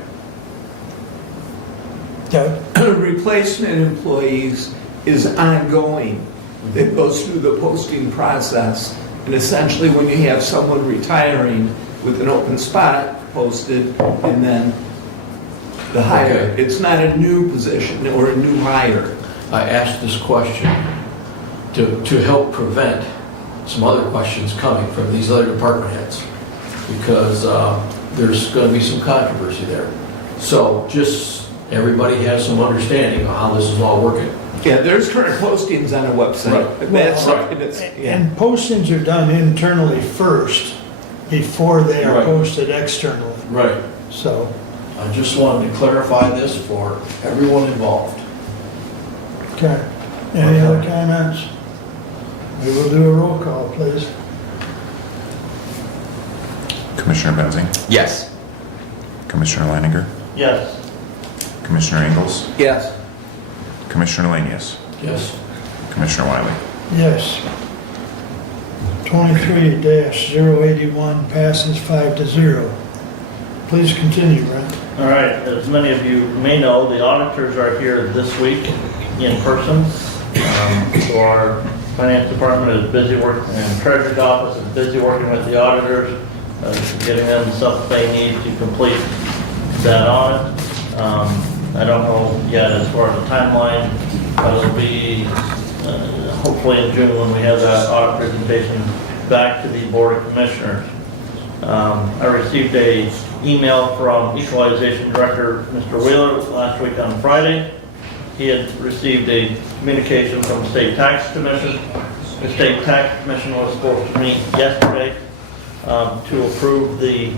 Doug? Replacement employees is ongoing. It goes through the posting process. And essentially, when you have someone retiring with an open spot posted, and then the hire, Okay. it's not a new position or a new hire. I asked this question to help prevent some other questions coming from these other department heads, because there's going to be some controversy there. So just everybody has some understanding of how this is all working. Yeah, there's current postings on a website. Right. That's Right. something that's, yeah. And postings are done internally first before they are Right. posted externally. Right. So, I just wanted to clarify this for everyone involved. okay. Any other comments? We will do a roll call, please. Commissioner Benzing, Yes. Commissioner Leininger, yes. Commissioner Ingles, Yes. Commissioner Lanius, Yes. Commissioner Wiley. Yes. 23-081 passes 5-0. Please continue, Brent. All right, as many of you may know, the auditors are here this week in person. So our finance department is busy working, and treasurer's office is busy working with the auditors, getting them stuff they need to complete that audit. I don't know yet as far as the timeline, but it'll be hopefully in June when we have that audit presentation back to the Board of Commissioners. I received a email from Equalization Director Mr. Wheeler last week on Friday. He had received a communication from the State Tax Commission. The State Tax Commission was supposed to meet yesterday to approve the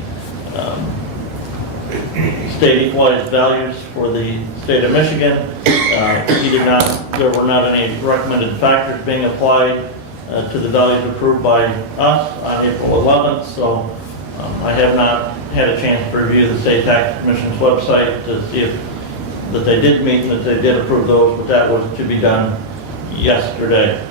state equalized values for the state of Michigan. There were not any recommended factors being applied to the values approved by us on April 11th, so I have not had a chance to review the State Tax Commission's website to see if that they did meet and that they did approve those, but that was to be done yesterday.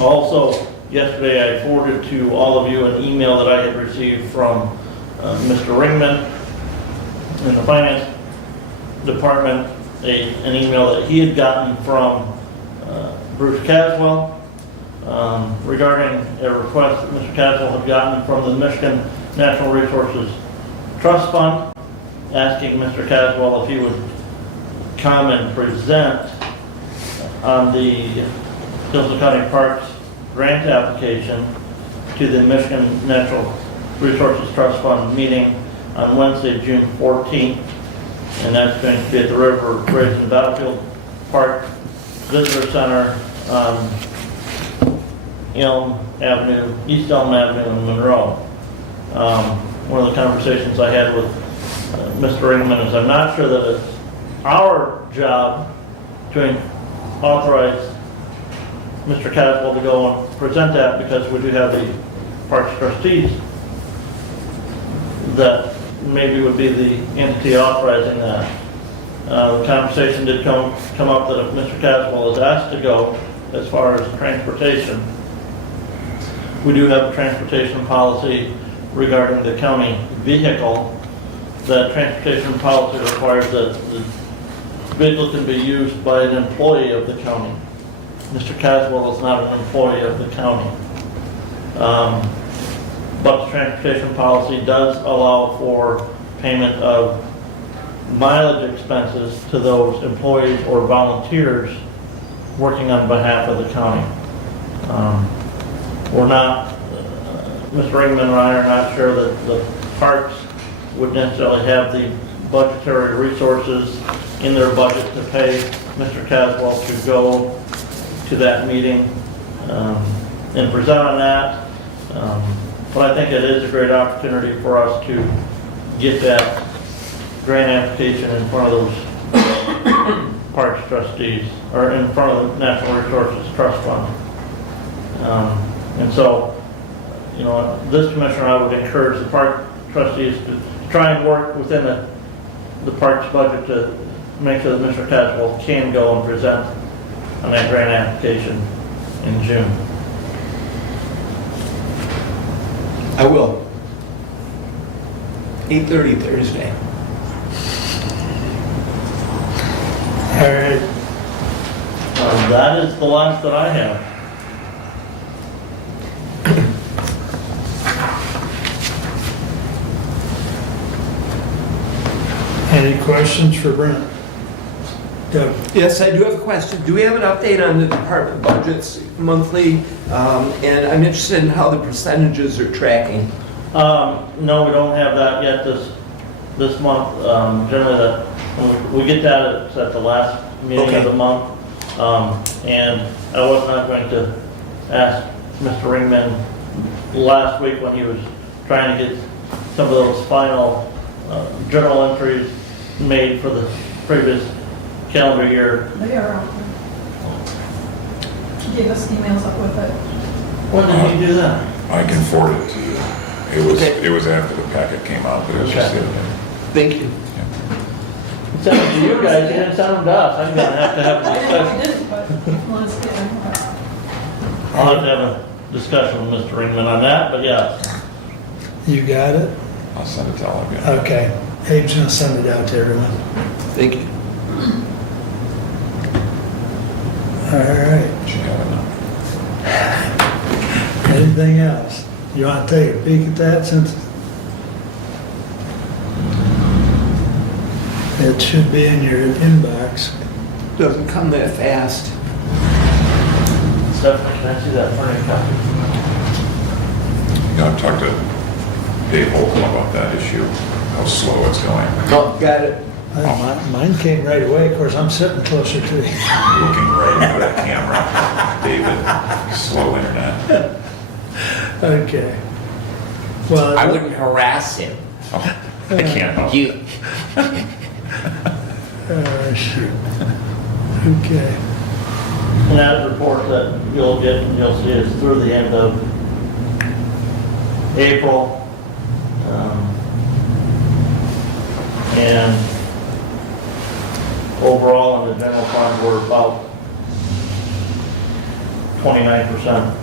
Also, yesterday I forwarded to all of you an email that I had received from Mr. Ringman in the Finance Department, an email that he had gotten from Bruce Caswell regarding a request that Mr. Caswell had gotten from the Michigan Natural Resources Trust Fund, asking Mr. Caswell if he would come and present on the Hillsdale County Parks grant application to the Michigan Natural Resources Trust Fund meeting on Wednesday, June 14th, and that's going to be at the River Grace and Battlefield Park Visitor Center on Elm Avenue, East Elm Avenue in Monroe. One of the conversations I had with Mr. Ringman is I'm not sure that it's our job to authorize Mr. Caswell to go and present that, because we do have the Parks trustees that maybe would be the entity authorizing that. The conversation did come up that if Mr. Caswell is asked to go, as far as transportation, we do have a transportation policy regarding the county vehicle. That transportation policy requires that the vehicle can be used by an employee of the county. Mr. Caswell is not an employee of the county. But the transportation policy does allow for payment of mileage expenses to those employees or volunteers working on behalf of the county. We're not, Mr. Ringman and I are not sure that the parks would necessarily have the budgetary resources in their budget to pay Mr. Caswell to go to that meeting and present on that. But I think it is a great opportunity for us to get that grant application in front of those parks trustees, or in front of the Natural Resources Trust Fund. And so, you know, this commissioner, I would encourage the park trustees to try and work within the parks budget to make sure that Mr. Caswell can go and present on that grant application in June. I will. 8:30 Thursday. All right, That is the last that I have. any questions for Brent? Doug? Yes, I do have a question. Do we have an update on the department budgets monthly? And I'm interested in how the percentages are tracking. No, we don't have that yet this month. Generally, we get that at the last meeting of the month. And I was not going to ask Mr. Ringman last week when he was trying to get some of those final journal entries made for the previous calendar year. They are out there. He gave us emails up with it. When did he do that? I can forward it to you. It was after the packet came out, but it was just the other day. Thank you. He sent them to you guys, he didn't send them to us. I'm gonna have to have a I discussion. didn't, but let's get them. I'll have to have a discussion with Mr. Ringman on that, but yeah. You got it? I'll send it to all of you. Okay. Abe's gonna send it out to everyone. Thank you. All right. Should have it now. Anything else? You want to take a peek at that since it should be in your inbox? Doesn't come that fast. Stephanie, can I see that printed copy? I've talked to Dave Holcomb about that issue, how slow it's going. Oh, got it. Mine came right away. Of course, I'm sitting closer to you. Looking right into that camera. David, slow internet. Okay. Well, I wouldn't harass him. I can't help. You, shoot. Okay. And that report that you'll get, you'll see is through the end of April. And overall in the general fund, we're about 29%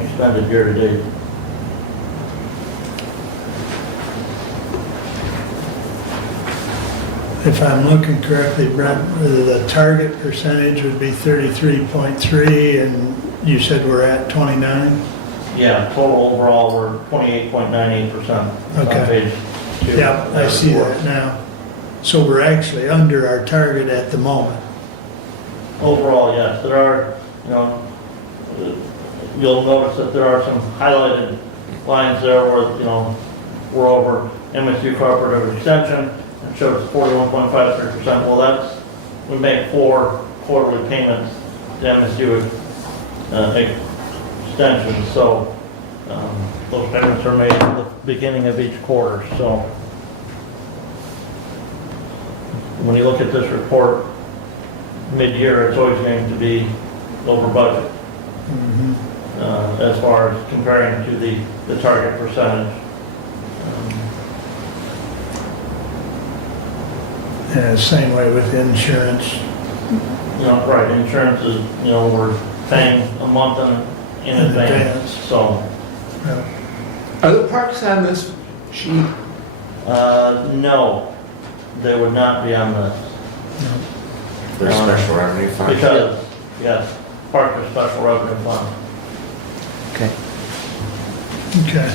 expended year to date. If I'm looking correctly, Brent, the target percentage would be 33.3, and you said we're at 29? Yeah, total overall, we're 28.98%. Okay. On page 2. Yeah, I see that now. So we're actually under our target at the moment. Overall, yes, there are, you'll notice that there are some highlighted lines there where, we're over MSU cooperative extension, and shows 41.53%. Well, we make 4 quarterly payments to MSU extensions, so those payments are made at the beginning of each quarter, so when you look at this report, mid-year, it's always going to be over budget, as far as comparing to the target percentage. And same way with insurance. Right, insurance is, we're paying a month in advance, so. Are the parks on this sheet? No, they would not be on this. for special revenue fund. Because, yes, part of the special revenue fund. Okay. Okay.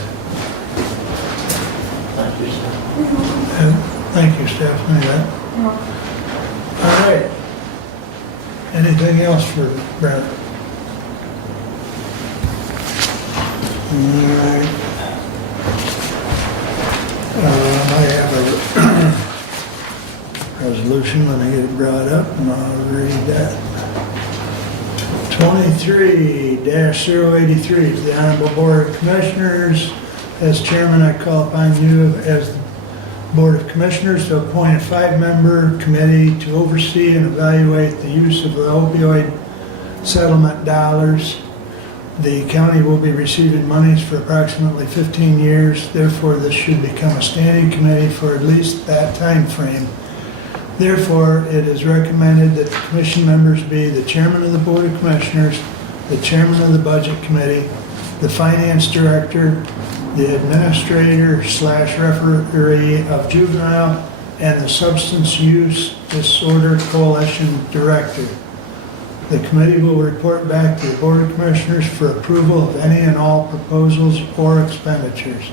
Thank you, sir. Thank you, Stephanie. All right. Anything else for Brent? All right. I have a resolution, let me get it brought up and I'll read that. 23-083, the Honorable Board of Commissioners. As chairman, I call upon you as the Board of Commissioners to appoint a 5-member committee to oversee and evaluate the use of the opioid settlement dollars. The county will be receiving monies for approximately 15 years. Therefore, this should become a standing committee for at least that time frame. Therefore, it is recommended that the commission members be the chairman of the Board of Commissioners, the chairman of the Budget Committee, the finance director, the administrator/referee of juvenile, and the substance use disorder coalition director. The committee will report back to the Board of Commissioners for approval of any and all proposals or expenditures.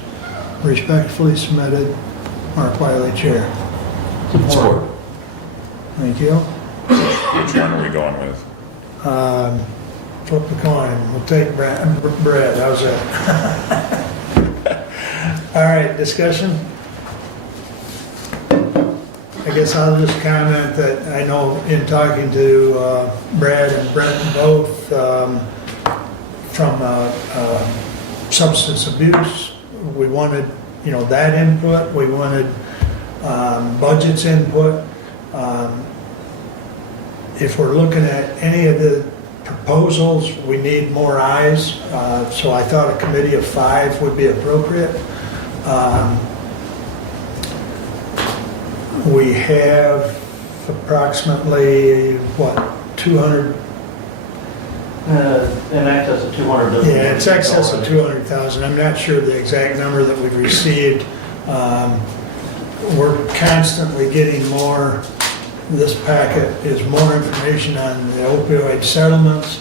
Respectfully submitted, Mark Wiley, Chair. Support. Thank you. Which one are we going with? Flip the coin. We'll take Brad. How's that? All right, discussion? I guess I'll just comment that I know in talking to Brad and Brent both from substance abuse, we wanted, that input. We wanted budgets input. If we're looking at any of the proposals, we need more eyes. So I thought a committee of 5 would be appropriate. We have approximately, 200? In excess of 200. Yeah, it's excess of 200,000. I'm not sure the exact number that we've received. We're constantly getting more. This packet is more information on the opioid settlements.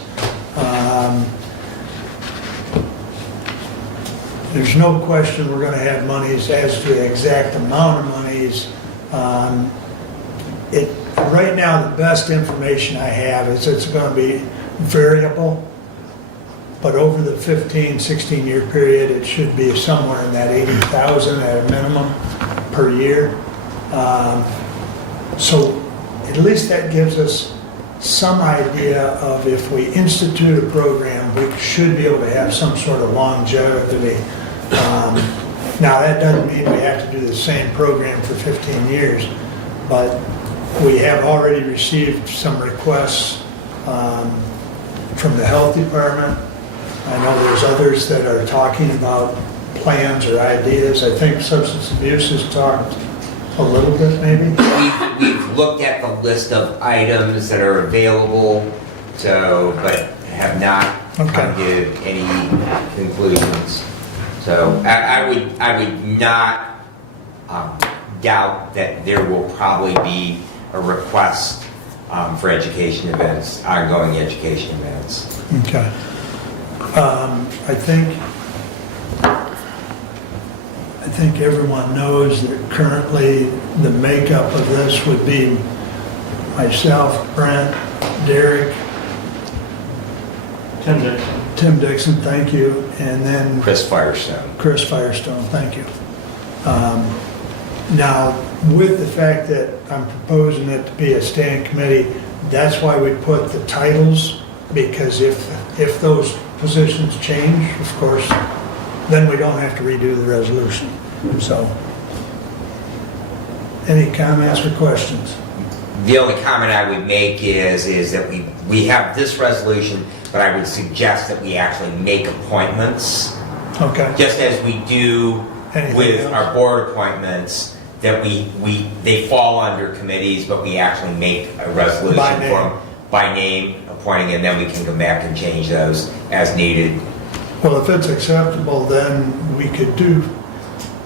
There's no question we're going to have monies. As to the exact amount of monies, right now the best information I have is it's going to be variable, but over the 15-16 year period it should be somewhere in that 80,000 at a minimum per year. So at least that gives us some idea of if we institute a program, we should be able to have some sort of longevity. Now, that doesn't mean we have to do the same program for 15 years, but we have already received some requests from the health department. I know there's others that are talking about plans or ideas. I think substance abuse has talked a little bit, maybe. We've looked at the list of items that are available, but have not come to any conclusions. So I would not doubt that there will probably be a request for education events, ongoing education events. Okay. I think everyone knows that currently the makeup of this would be myself, Brent, Derek, Tim Dixon, thank you, and then Chris Firestone. Chris Firestone, thank you. Now, with the fact that I'm proposing it to be a standing committee, that's why we put the titles, because if those positions change, of course, then we don't have to redo the resolution. So, any comments or questions? The only comment I would make is that we have this resolution, but I would suggest that we actually make appointments. Okay. Just as we do with our board appointments, that they fall under committees, but we actually make a resolution for them by name, appointing, and then we can come back and change those as needed. Well, if it's acceptable, then we could do,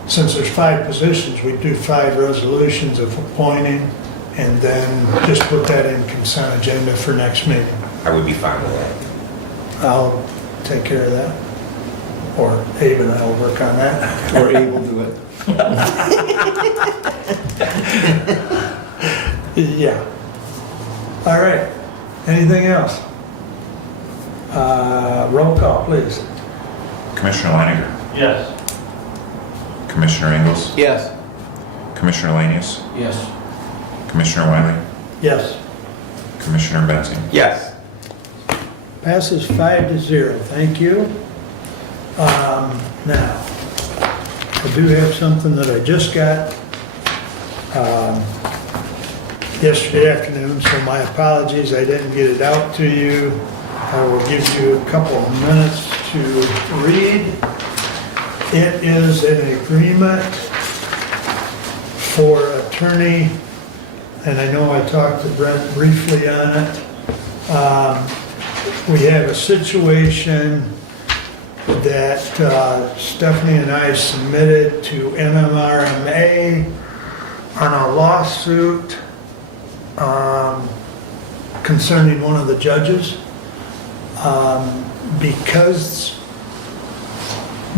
since there's 5 positions, we'd do 5 resolutions of appointing, and then just put that in consent agenda for next meeting. I would be fine with that. I'll take care of that. Or Abe and I will work on that. Or Abe will do it. Yeah. All right. Anything else? Roll call, please. Commissioner Leininger, Yes. Commissioner Ingles, Yes. Commissioner Lanius, Yes. Commissioner Wiley, Yes. Commissioner Benzing. Yes. Passes 5-0. Thank you. Now, I do have something that I just got yesterday afternoon, so my apologies, I didn't get it out to you. I will give you a couple of minutes to read. It is an agreement for attorney, and I know I talked to Brent briefly on it. We have a situation that Stephanie and I submitted to MMRMA on a lawsuit concerning one of the judges.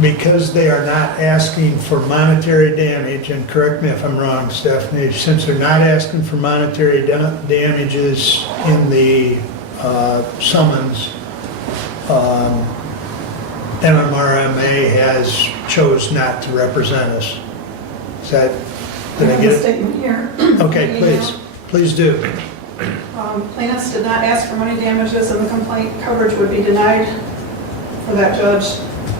Because they are not asking for monetary damage, and correct me if I'm wrong, Stephanie, since they're not asking for monetary damages in the summons, MMRMA has chose not to represent us. Is that, did I have get a it? statement here. Okay, please do. Plaintiffs did not ask for money damages, and the complaint coverage would be denied for that judge.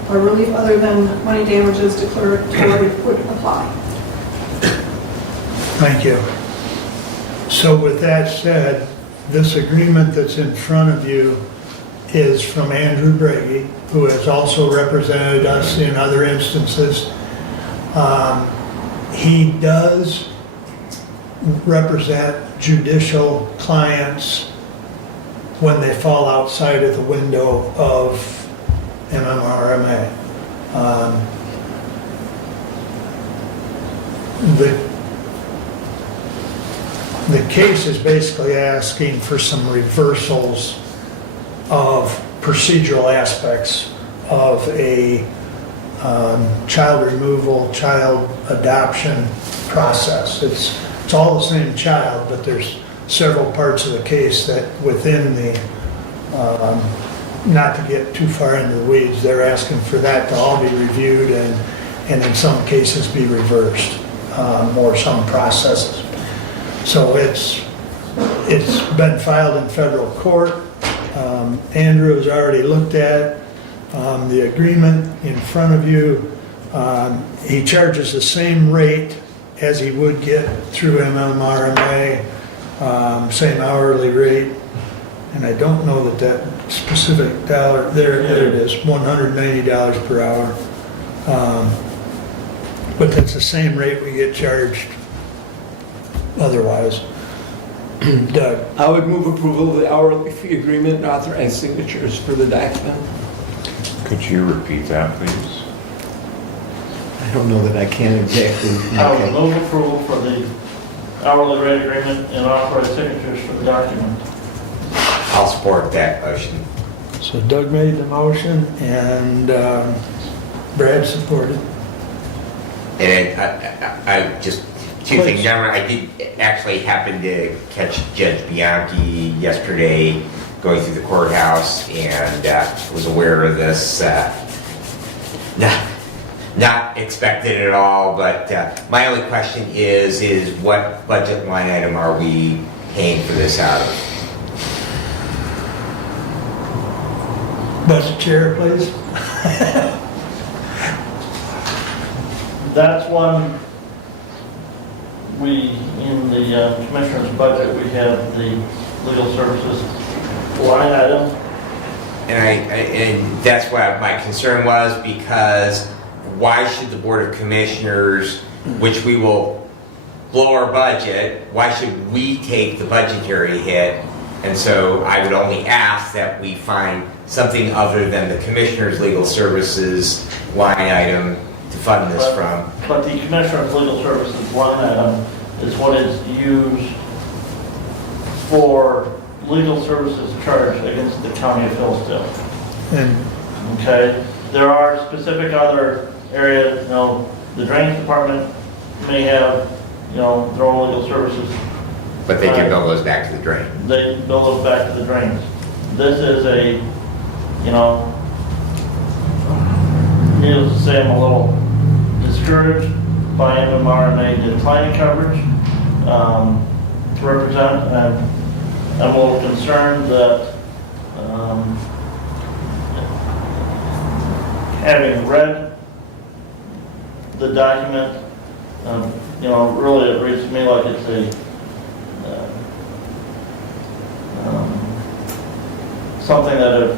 Or relief other than money damages declaratory would apply. Thank you. So with that said, this agreement that's in front of you is from Andrew Brady, who has also represented us in other instances. He does represent judicial clients when they fall outside of the window of MMRMA. The case is basically asking for some reversals of procedural aspects of a child removal, child adoption process. It's all the same child, but there's several parts of the case that within the not to get too far into the weeds, they're asking for that to all be reviewed and in some cases be reversed, or some processes. So it's been filed in federal court. Andrew has already looked at the agreement in front of you. He charges the same rate as he would get through MMRMA, same hourly rate. And I don't know that specific dollar, there it is, $190 per hour. But that's the same rate we get charged otherwise. Doug? I would move approval of the hourly fee agreement and authorize signatures for the document. Could you repeat that, please? I don't know that I can exactly. I will move approval for the hourly rate agreement and authorize signatures for the document. I'll support that motion. So Doug made the motion and Brad supported. And I just, two Please. things. Number, I did actually happen to catch Judge Bianchi yesterday going through the courthouse and was aware of this. Not expected at all, but my only question is what budget line item are we paying for this out of? Budget chair, please. That's one, in the commissioner's budget, we have the legal services line item. And that's what my concern was, because why should the Board of Commissioners, which we will blow our budget, why should we take the budgetary hit? And so I would only ask that we find something other than the Commissioner's legal services line item to fund this from. But the commissioner's legal services line item is what is used for legal services charged against the county of Hillsdale. And Okay, there are specific other areas, the drainage department may have, their own legal services. But they can bill those back to the drain. They bill those back to the drains. This is a, needless to say, I'm a little discouraged by MMRMA declining coverage to represent, and I'm a little concerned that having read the document, really it reads to me like it's something that if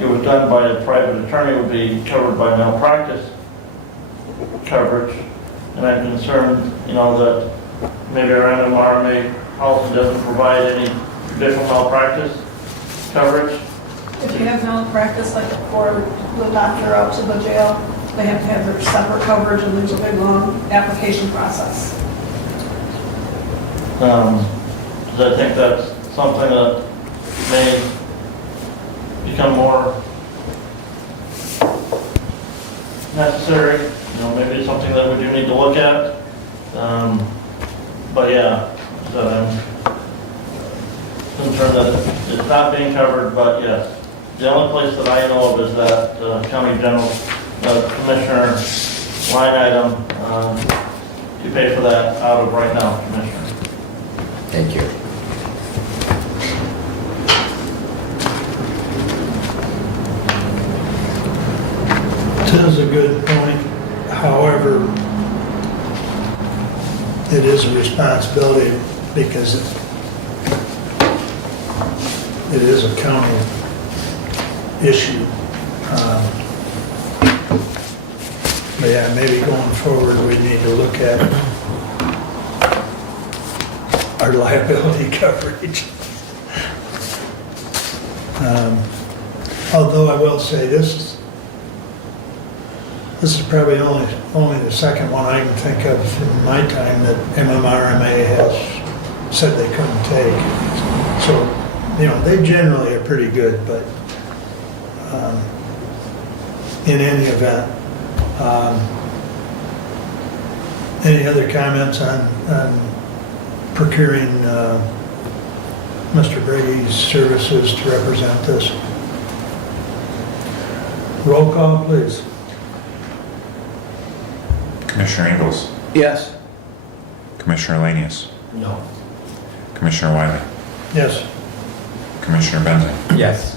it was done by a private attorney would be covered by malpractice coverage. And I'm concerned, that maybe our MMRMA policy doesn't provide any traditional malpractice coverage. If you have malpractice, like for the doctor out to the jail, they have to have their separate coverage, and there's a big long application process. Because I think that's something that may become more necessary. Maybe it's something that we do need to look at. But yeah, so I'm concerned that it's not being covered, but yes. The only place that I know of is that county general commissioner line item. You pay for that out of right now, Commissioner. Thank you. It is a good point. However, it is a responsibility because it is a county issue. But yeah, maybe going forward, we need to look at our liability coverage. Although I will say this is probably only the second one I can think of in my time that MMRMA has said they couldn't take. So, they generally are pretty good, but in any event, any other comments on procuring Mr. Brady's services to represent this? Roll call, please. Commissioner Ingles, Yes. Commissioner Lanius, No. Commissioner Wiley, Yes. Commissioner Benzing, Yes.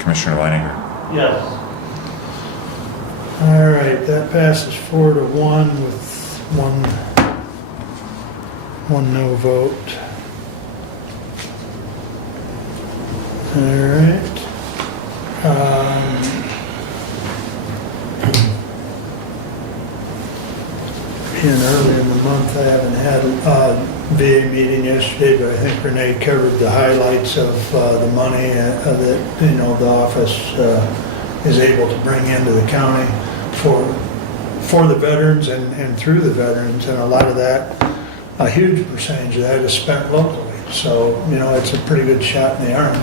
Commissioner Leininger. Yes. All right, that passes 4-1 with one no vote. All right. Being early in the month, I haven't had a VA meeting yesterday, but I think Renee covered the highlights of the money that, the office is able to bring into the county for the veterans and through the veterans, and a lot of that, a huge percentage of that is spent locally. So, it's a pretty good shot in the arm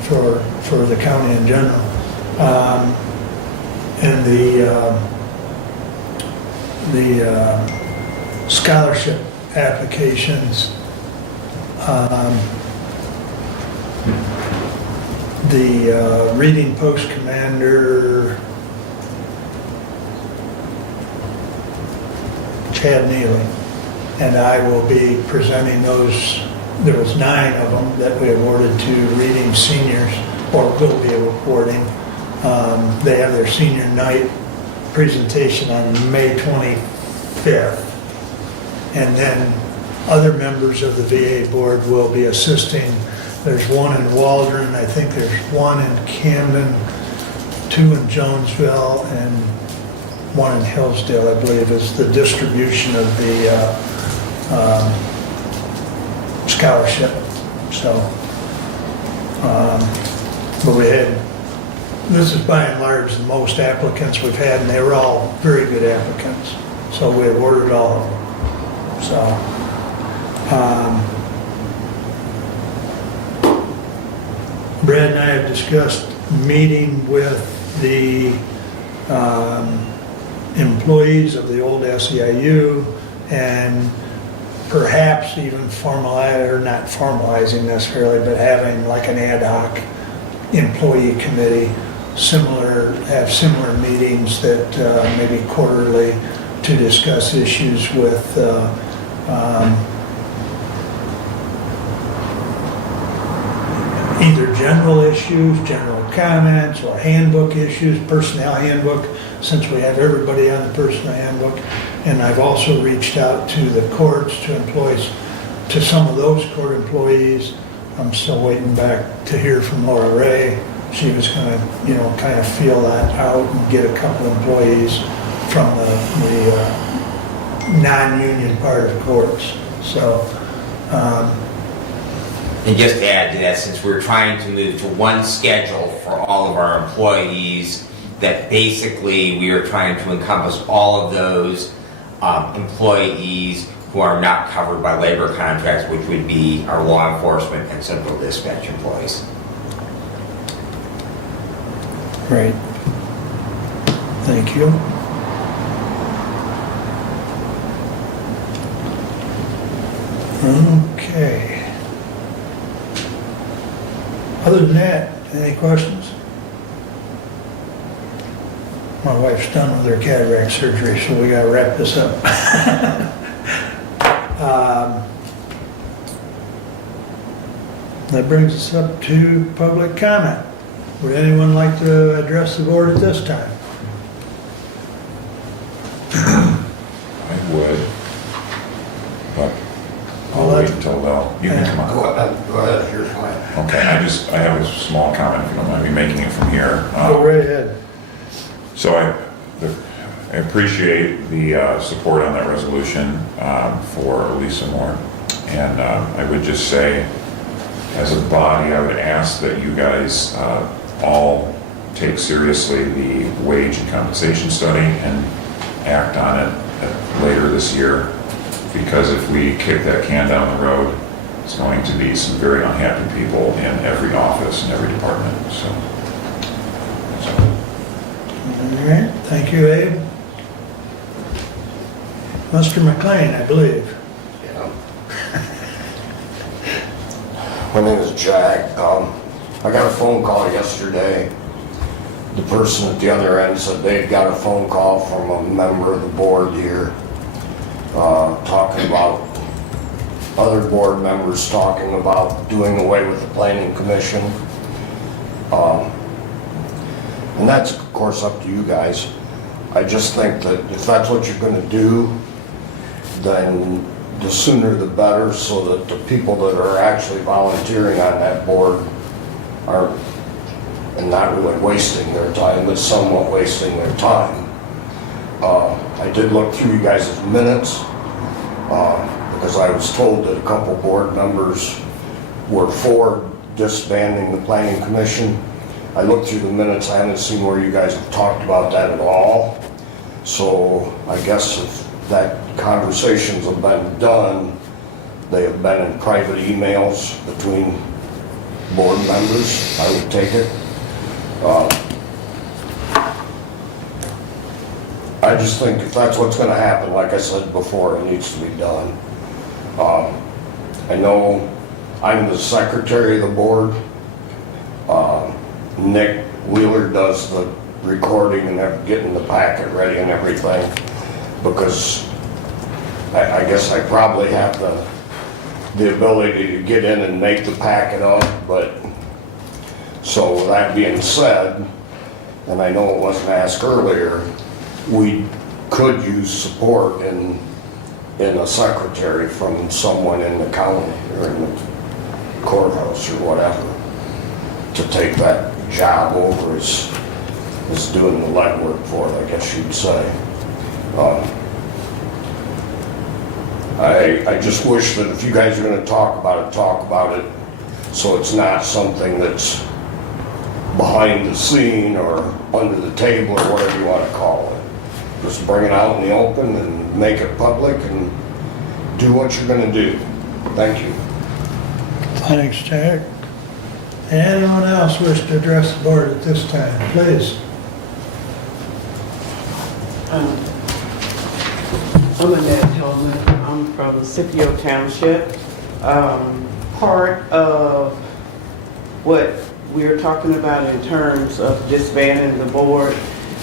for the county in general. And the scholarship applications, the reading post commander Chad Neely and I will be presenting those. There was 9 of them that we awarded to reading seniors, or will be awarding. They have their senior night presentation on May 25th. And then other members of the VA board will be assisting. There's one in Waldron, I think there's one in Camden, 2 in Jonesville, and 1 in Hillsdale, I believe, is the distribution of the scholarship. So, but this is by and large the most applicants we've had, and they were all very good applicants. So we awarded all of them. So, Brad and I have discussed meeting with the employees of the old SEIU and perhaps even not formalizing necessarily, but having like an ad hoc employee committee, have similar meetings that maybe quarterly to discuss issues with either general issues, general comments, or handbook issues, personnel handbook, since we have everybody on the personnel handbook. And I've also reached out to the courts, to some of those court employees. I'm still waiting back to hear from Laura Ray. She was going to, kind of feel that out and get a couple employees from the non-union part of courts. So, And just to add to that, since we're trying to move to one schedule for all of our employees, that basically we are trying to encompass all of those employees who are not covered by labor contracts, which would be our law enforcement and central dispatch employees. Great. Thank you. Okay. Other than that, any questions? My wife's done with her cataract surgery, so we gotta wrap this up. That brings us up to public comment. Would anyone like to address the board at this time? I would, but I'll wait until you can come on. Go ahead, here's mine. Okay, I have a small comment, if you don't mind me making it from here. Go right ahead. So I appreciate the support on that resolution for Lisa Moore. And I would just say, as a body, I would ask that you guys all take seriously the wage and compensation study and act on it later this year. Because if we kick that can down the road, it's going to be some very unhappy people in every office and every department. So. All right, thank you, Abe. Mr. McLean, I believe. Yeah. My name is Jack. I got a phone call yesterday. The person at the other end said they'd got a phone call from a member of the board here talking about other board members talking about doing away with the planning commission. And that's, of course, up to you guys. I just think that if that's what you're gonna do, then the sooner the better, so that the people that are actually volunteering on that board aren't, and not really wasting their time, but somewhat wasting their time. I did look through you guys' minutes, because I was told that a couple board members were for disbanding the planning commission. I looked through the minutes, I haven't seen where you guys have talked about that at all. So I guess if that conversations have been done, they have been in private emails between board members, I would take it. I just think if that's what's gonna happen, like I said before, it needs to be done. I know I'm the secretary of the board. Nick Wheeler does the recording and getting the packet ready and everything, because I guess I probably have the ability to get in and make the packet up, but, so with that being said, and I know it wasn't asked earlier, we could use support in a secretary from someone in the county or in the courthouse or whatever to take that job over as doing the legwork for it, I guess you'd say. I just wish that if you guys are gonna talk about it so it's not something that's behind the scene or under the table or whatever you wanna call it. Just bring it out in the open and make it public and do what you're gonna do. Thank you. Thanks, Jack. Anyone else wish to address the board at this time, please? I'm Annette Hellman. I'm from Scipio Township. Part of what we're talking about in terms of disbanding the board,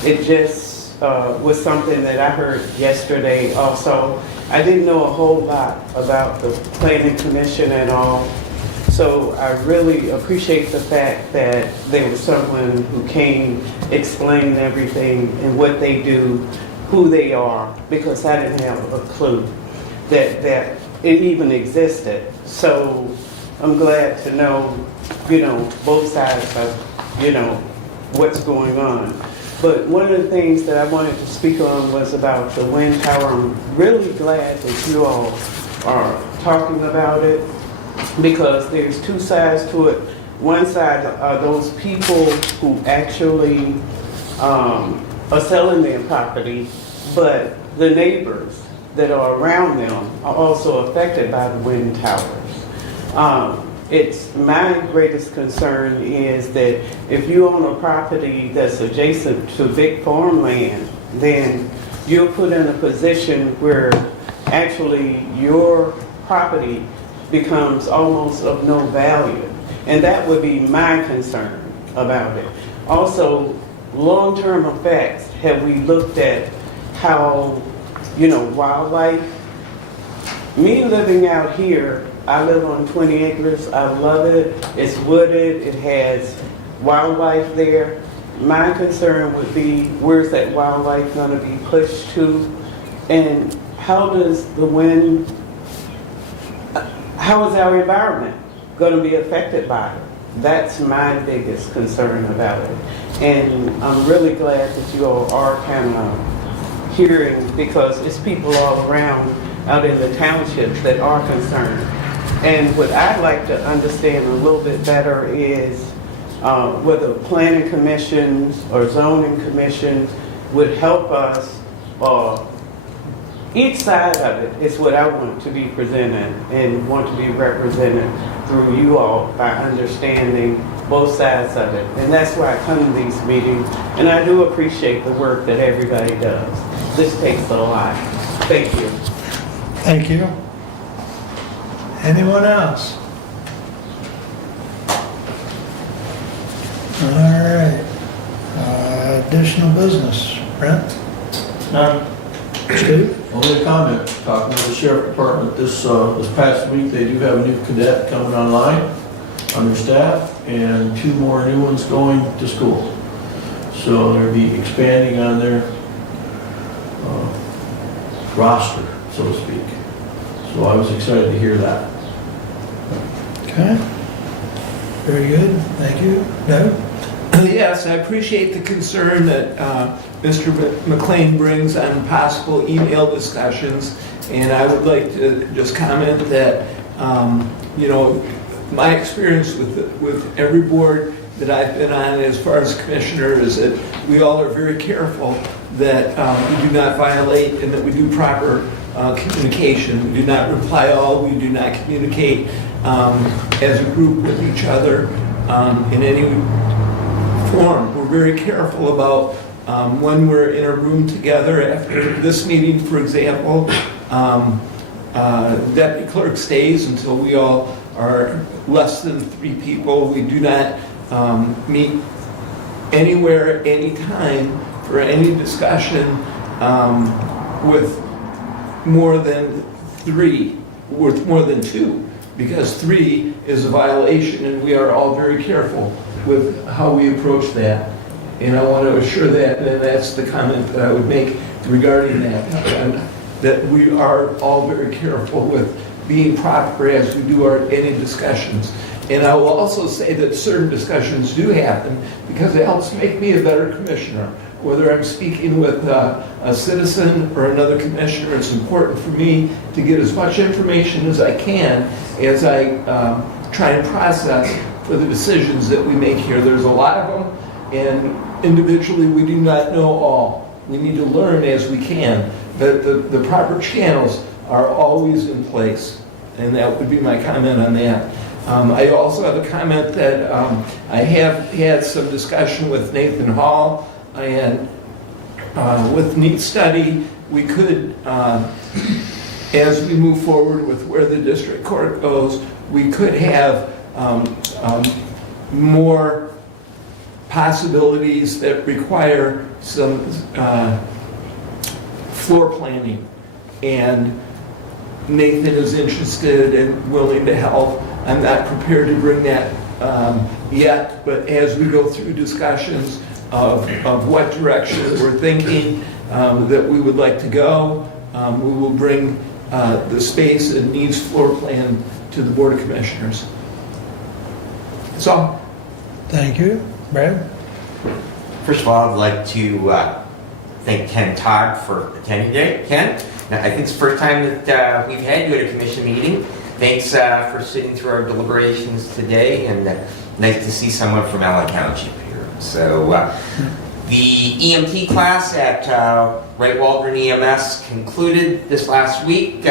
it just was something that I heard yesterday also. I didn't know a whole lot about the planning commission and all. So I really appreciate the fact that there was someone who came, explained everything and what they do, who they are, because I didn't have a clue that it even existed. So I'm glad to know, both sides of, what's going on. But one of the things that I wanted to speak on was about the wind tower. I'm really glad that you all are talking about it, because there's two sides to it. One side are those people who actually are selling their property, but the neighbors that are around them are also affected by the wind towers. It's my greatest concern is that if you own a property that's adjacent to big farmland, then you're put in a position where actually your property becomes almost of no value. And that would be my concern about it. Also, long-term effects. Have we looked at how, wildlife? Me living out here, I live on 20 acres. I love it. It's wooded. It has wildlife there. My concern would be, where's that wildlife going to be pushed to? And how does the wind, how is our environment going to be affected by it? That's my biggest concern about it. And I'm really glad that you all are kind of hearing, because it's people all around out in the townships that are concerned. And what I'd like to understand a little bit better is whether planning commissions or zoning commissions would help us, each side of it is what I want to be presented and want to be represented through you all by understanding both sides of it. And that's why I come to these meetings, and I do appreciate the work that everybody does. This takes a lot. Thank you. Thank you. Anyone else? All right. Additional business. Brent? None. Steve? Only a comment, talking to the sheriff department this past week, they do have a new cadet coming online under staff and 2 more new ones going to school. So they'll be expanding on their roster, so to speak. So I was excited to hear that. Okay. Very good, thank you. Doug? Yes, I appreciate the concern that Mr. McLean brings on possible email discussions, and I would like to just comment that, my experience with every board that I've been on as far as commissioner is that we all are very careful that we do not violate and that we do proper communication. We do not reply all, we do not communicate as a group with each other in any form. We're very careful about when we're in a room together. After this meeting, for example, deputy clerk stays until we all are less than 3 people. We do not meet anywhere, anytime for any discussion with more than 3, with more than 2, because 3 is a violation, and we are all very careful with how we approach that. And I want to assure that, and that's the comment that I would make regarding that, and that we are all very careful with being proper as we do any discussions. And I will also say that certain discussions do happen because it helps make me a better commissioner. Whether I'm speaking with a citizen or another commissioner, it's important for me to get as much information as I can as I try and process for the decisions that we make here. There's a lot of them, and individually we do not know all. We need to learn as we can, but the proper channels are always in place, and that would be my comment on that. I also have a comment that I have had some discussion with Nathan Hall, and with need study, we could, as we move forward with where the district court goes, we could have more possibilities that require some floor planning. And Nathan is interested and willing to help. I'm not prepared to bring that yet, but as we go through discussions of what direction we're thinking that we would like to go, we will bring the space and needs floor plan to the Board of Commissioners. That's all. Thank you. Brad? First of all, I'd like to thank Ken Todd for attending today. Ken, I think it's the first time that we've had you at a commission meeting. Thanks for sitting through our deliberations today, and nice to see someone from Allen Township here. So the EMT class at Wright Waldron EMS concluded this last week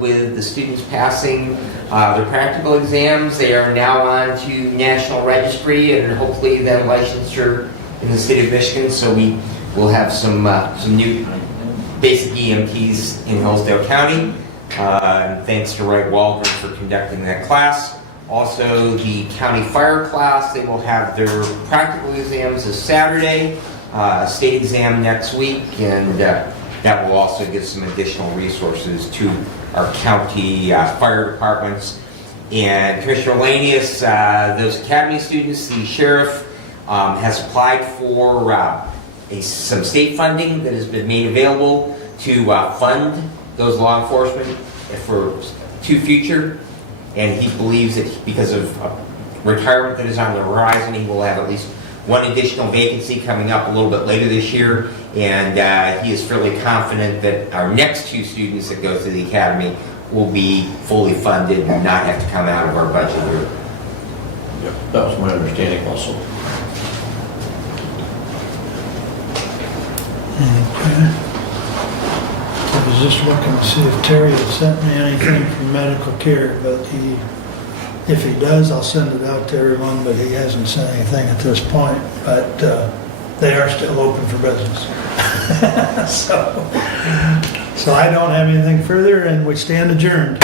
with the students passing their practical exams. They are now on to National Registry and hopefully then licensure in the state of Michigan. So we will have some new basic EMTs in Hillsdale County. Thanks to Wright Waldron for conducting that class. Also, the county fire class, they will have their practical exams this Saturday, state exam next week, and that will also give some additional resources to our county fire departments. And Commissioner Lanius, those academy students, the sheriff has applied for some state funding that has been made available to fund those law enforcement for future, and he believes that because of retirement that is on the horizon, he will have at least one additional vacancy coming up a little bit later this year, and he is fairly confident that our next 2 students that go through the academy will be fully funded and not have to come out of our budget here. Yep, that was my understanding also. Okay. I was just looking to see if Terry had sent me anything from medical care, but if he does, I'll send it out to everyone, but he hasn't sent anything at this point. But they are still open for business. So I don't have anything further, and we stand adjourned.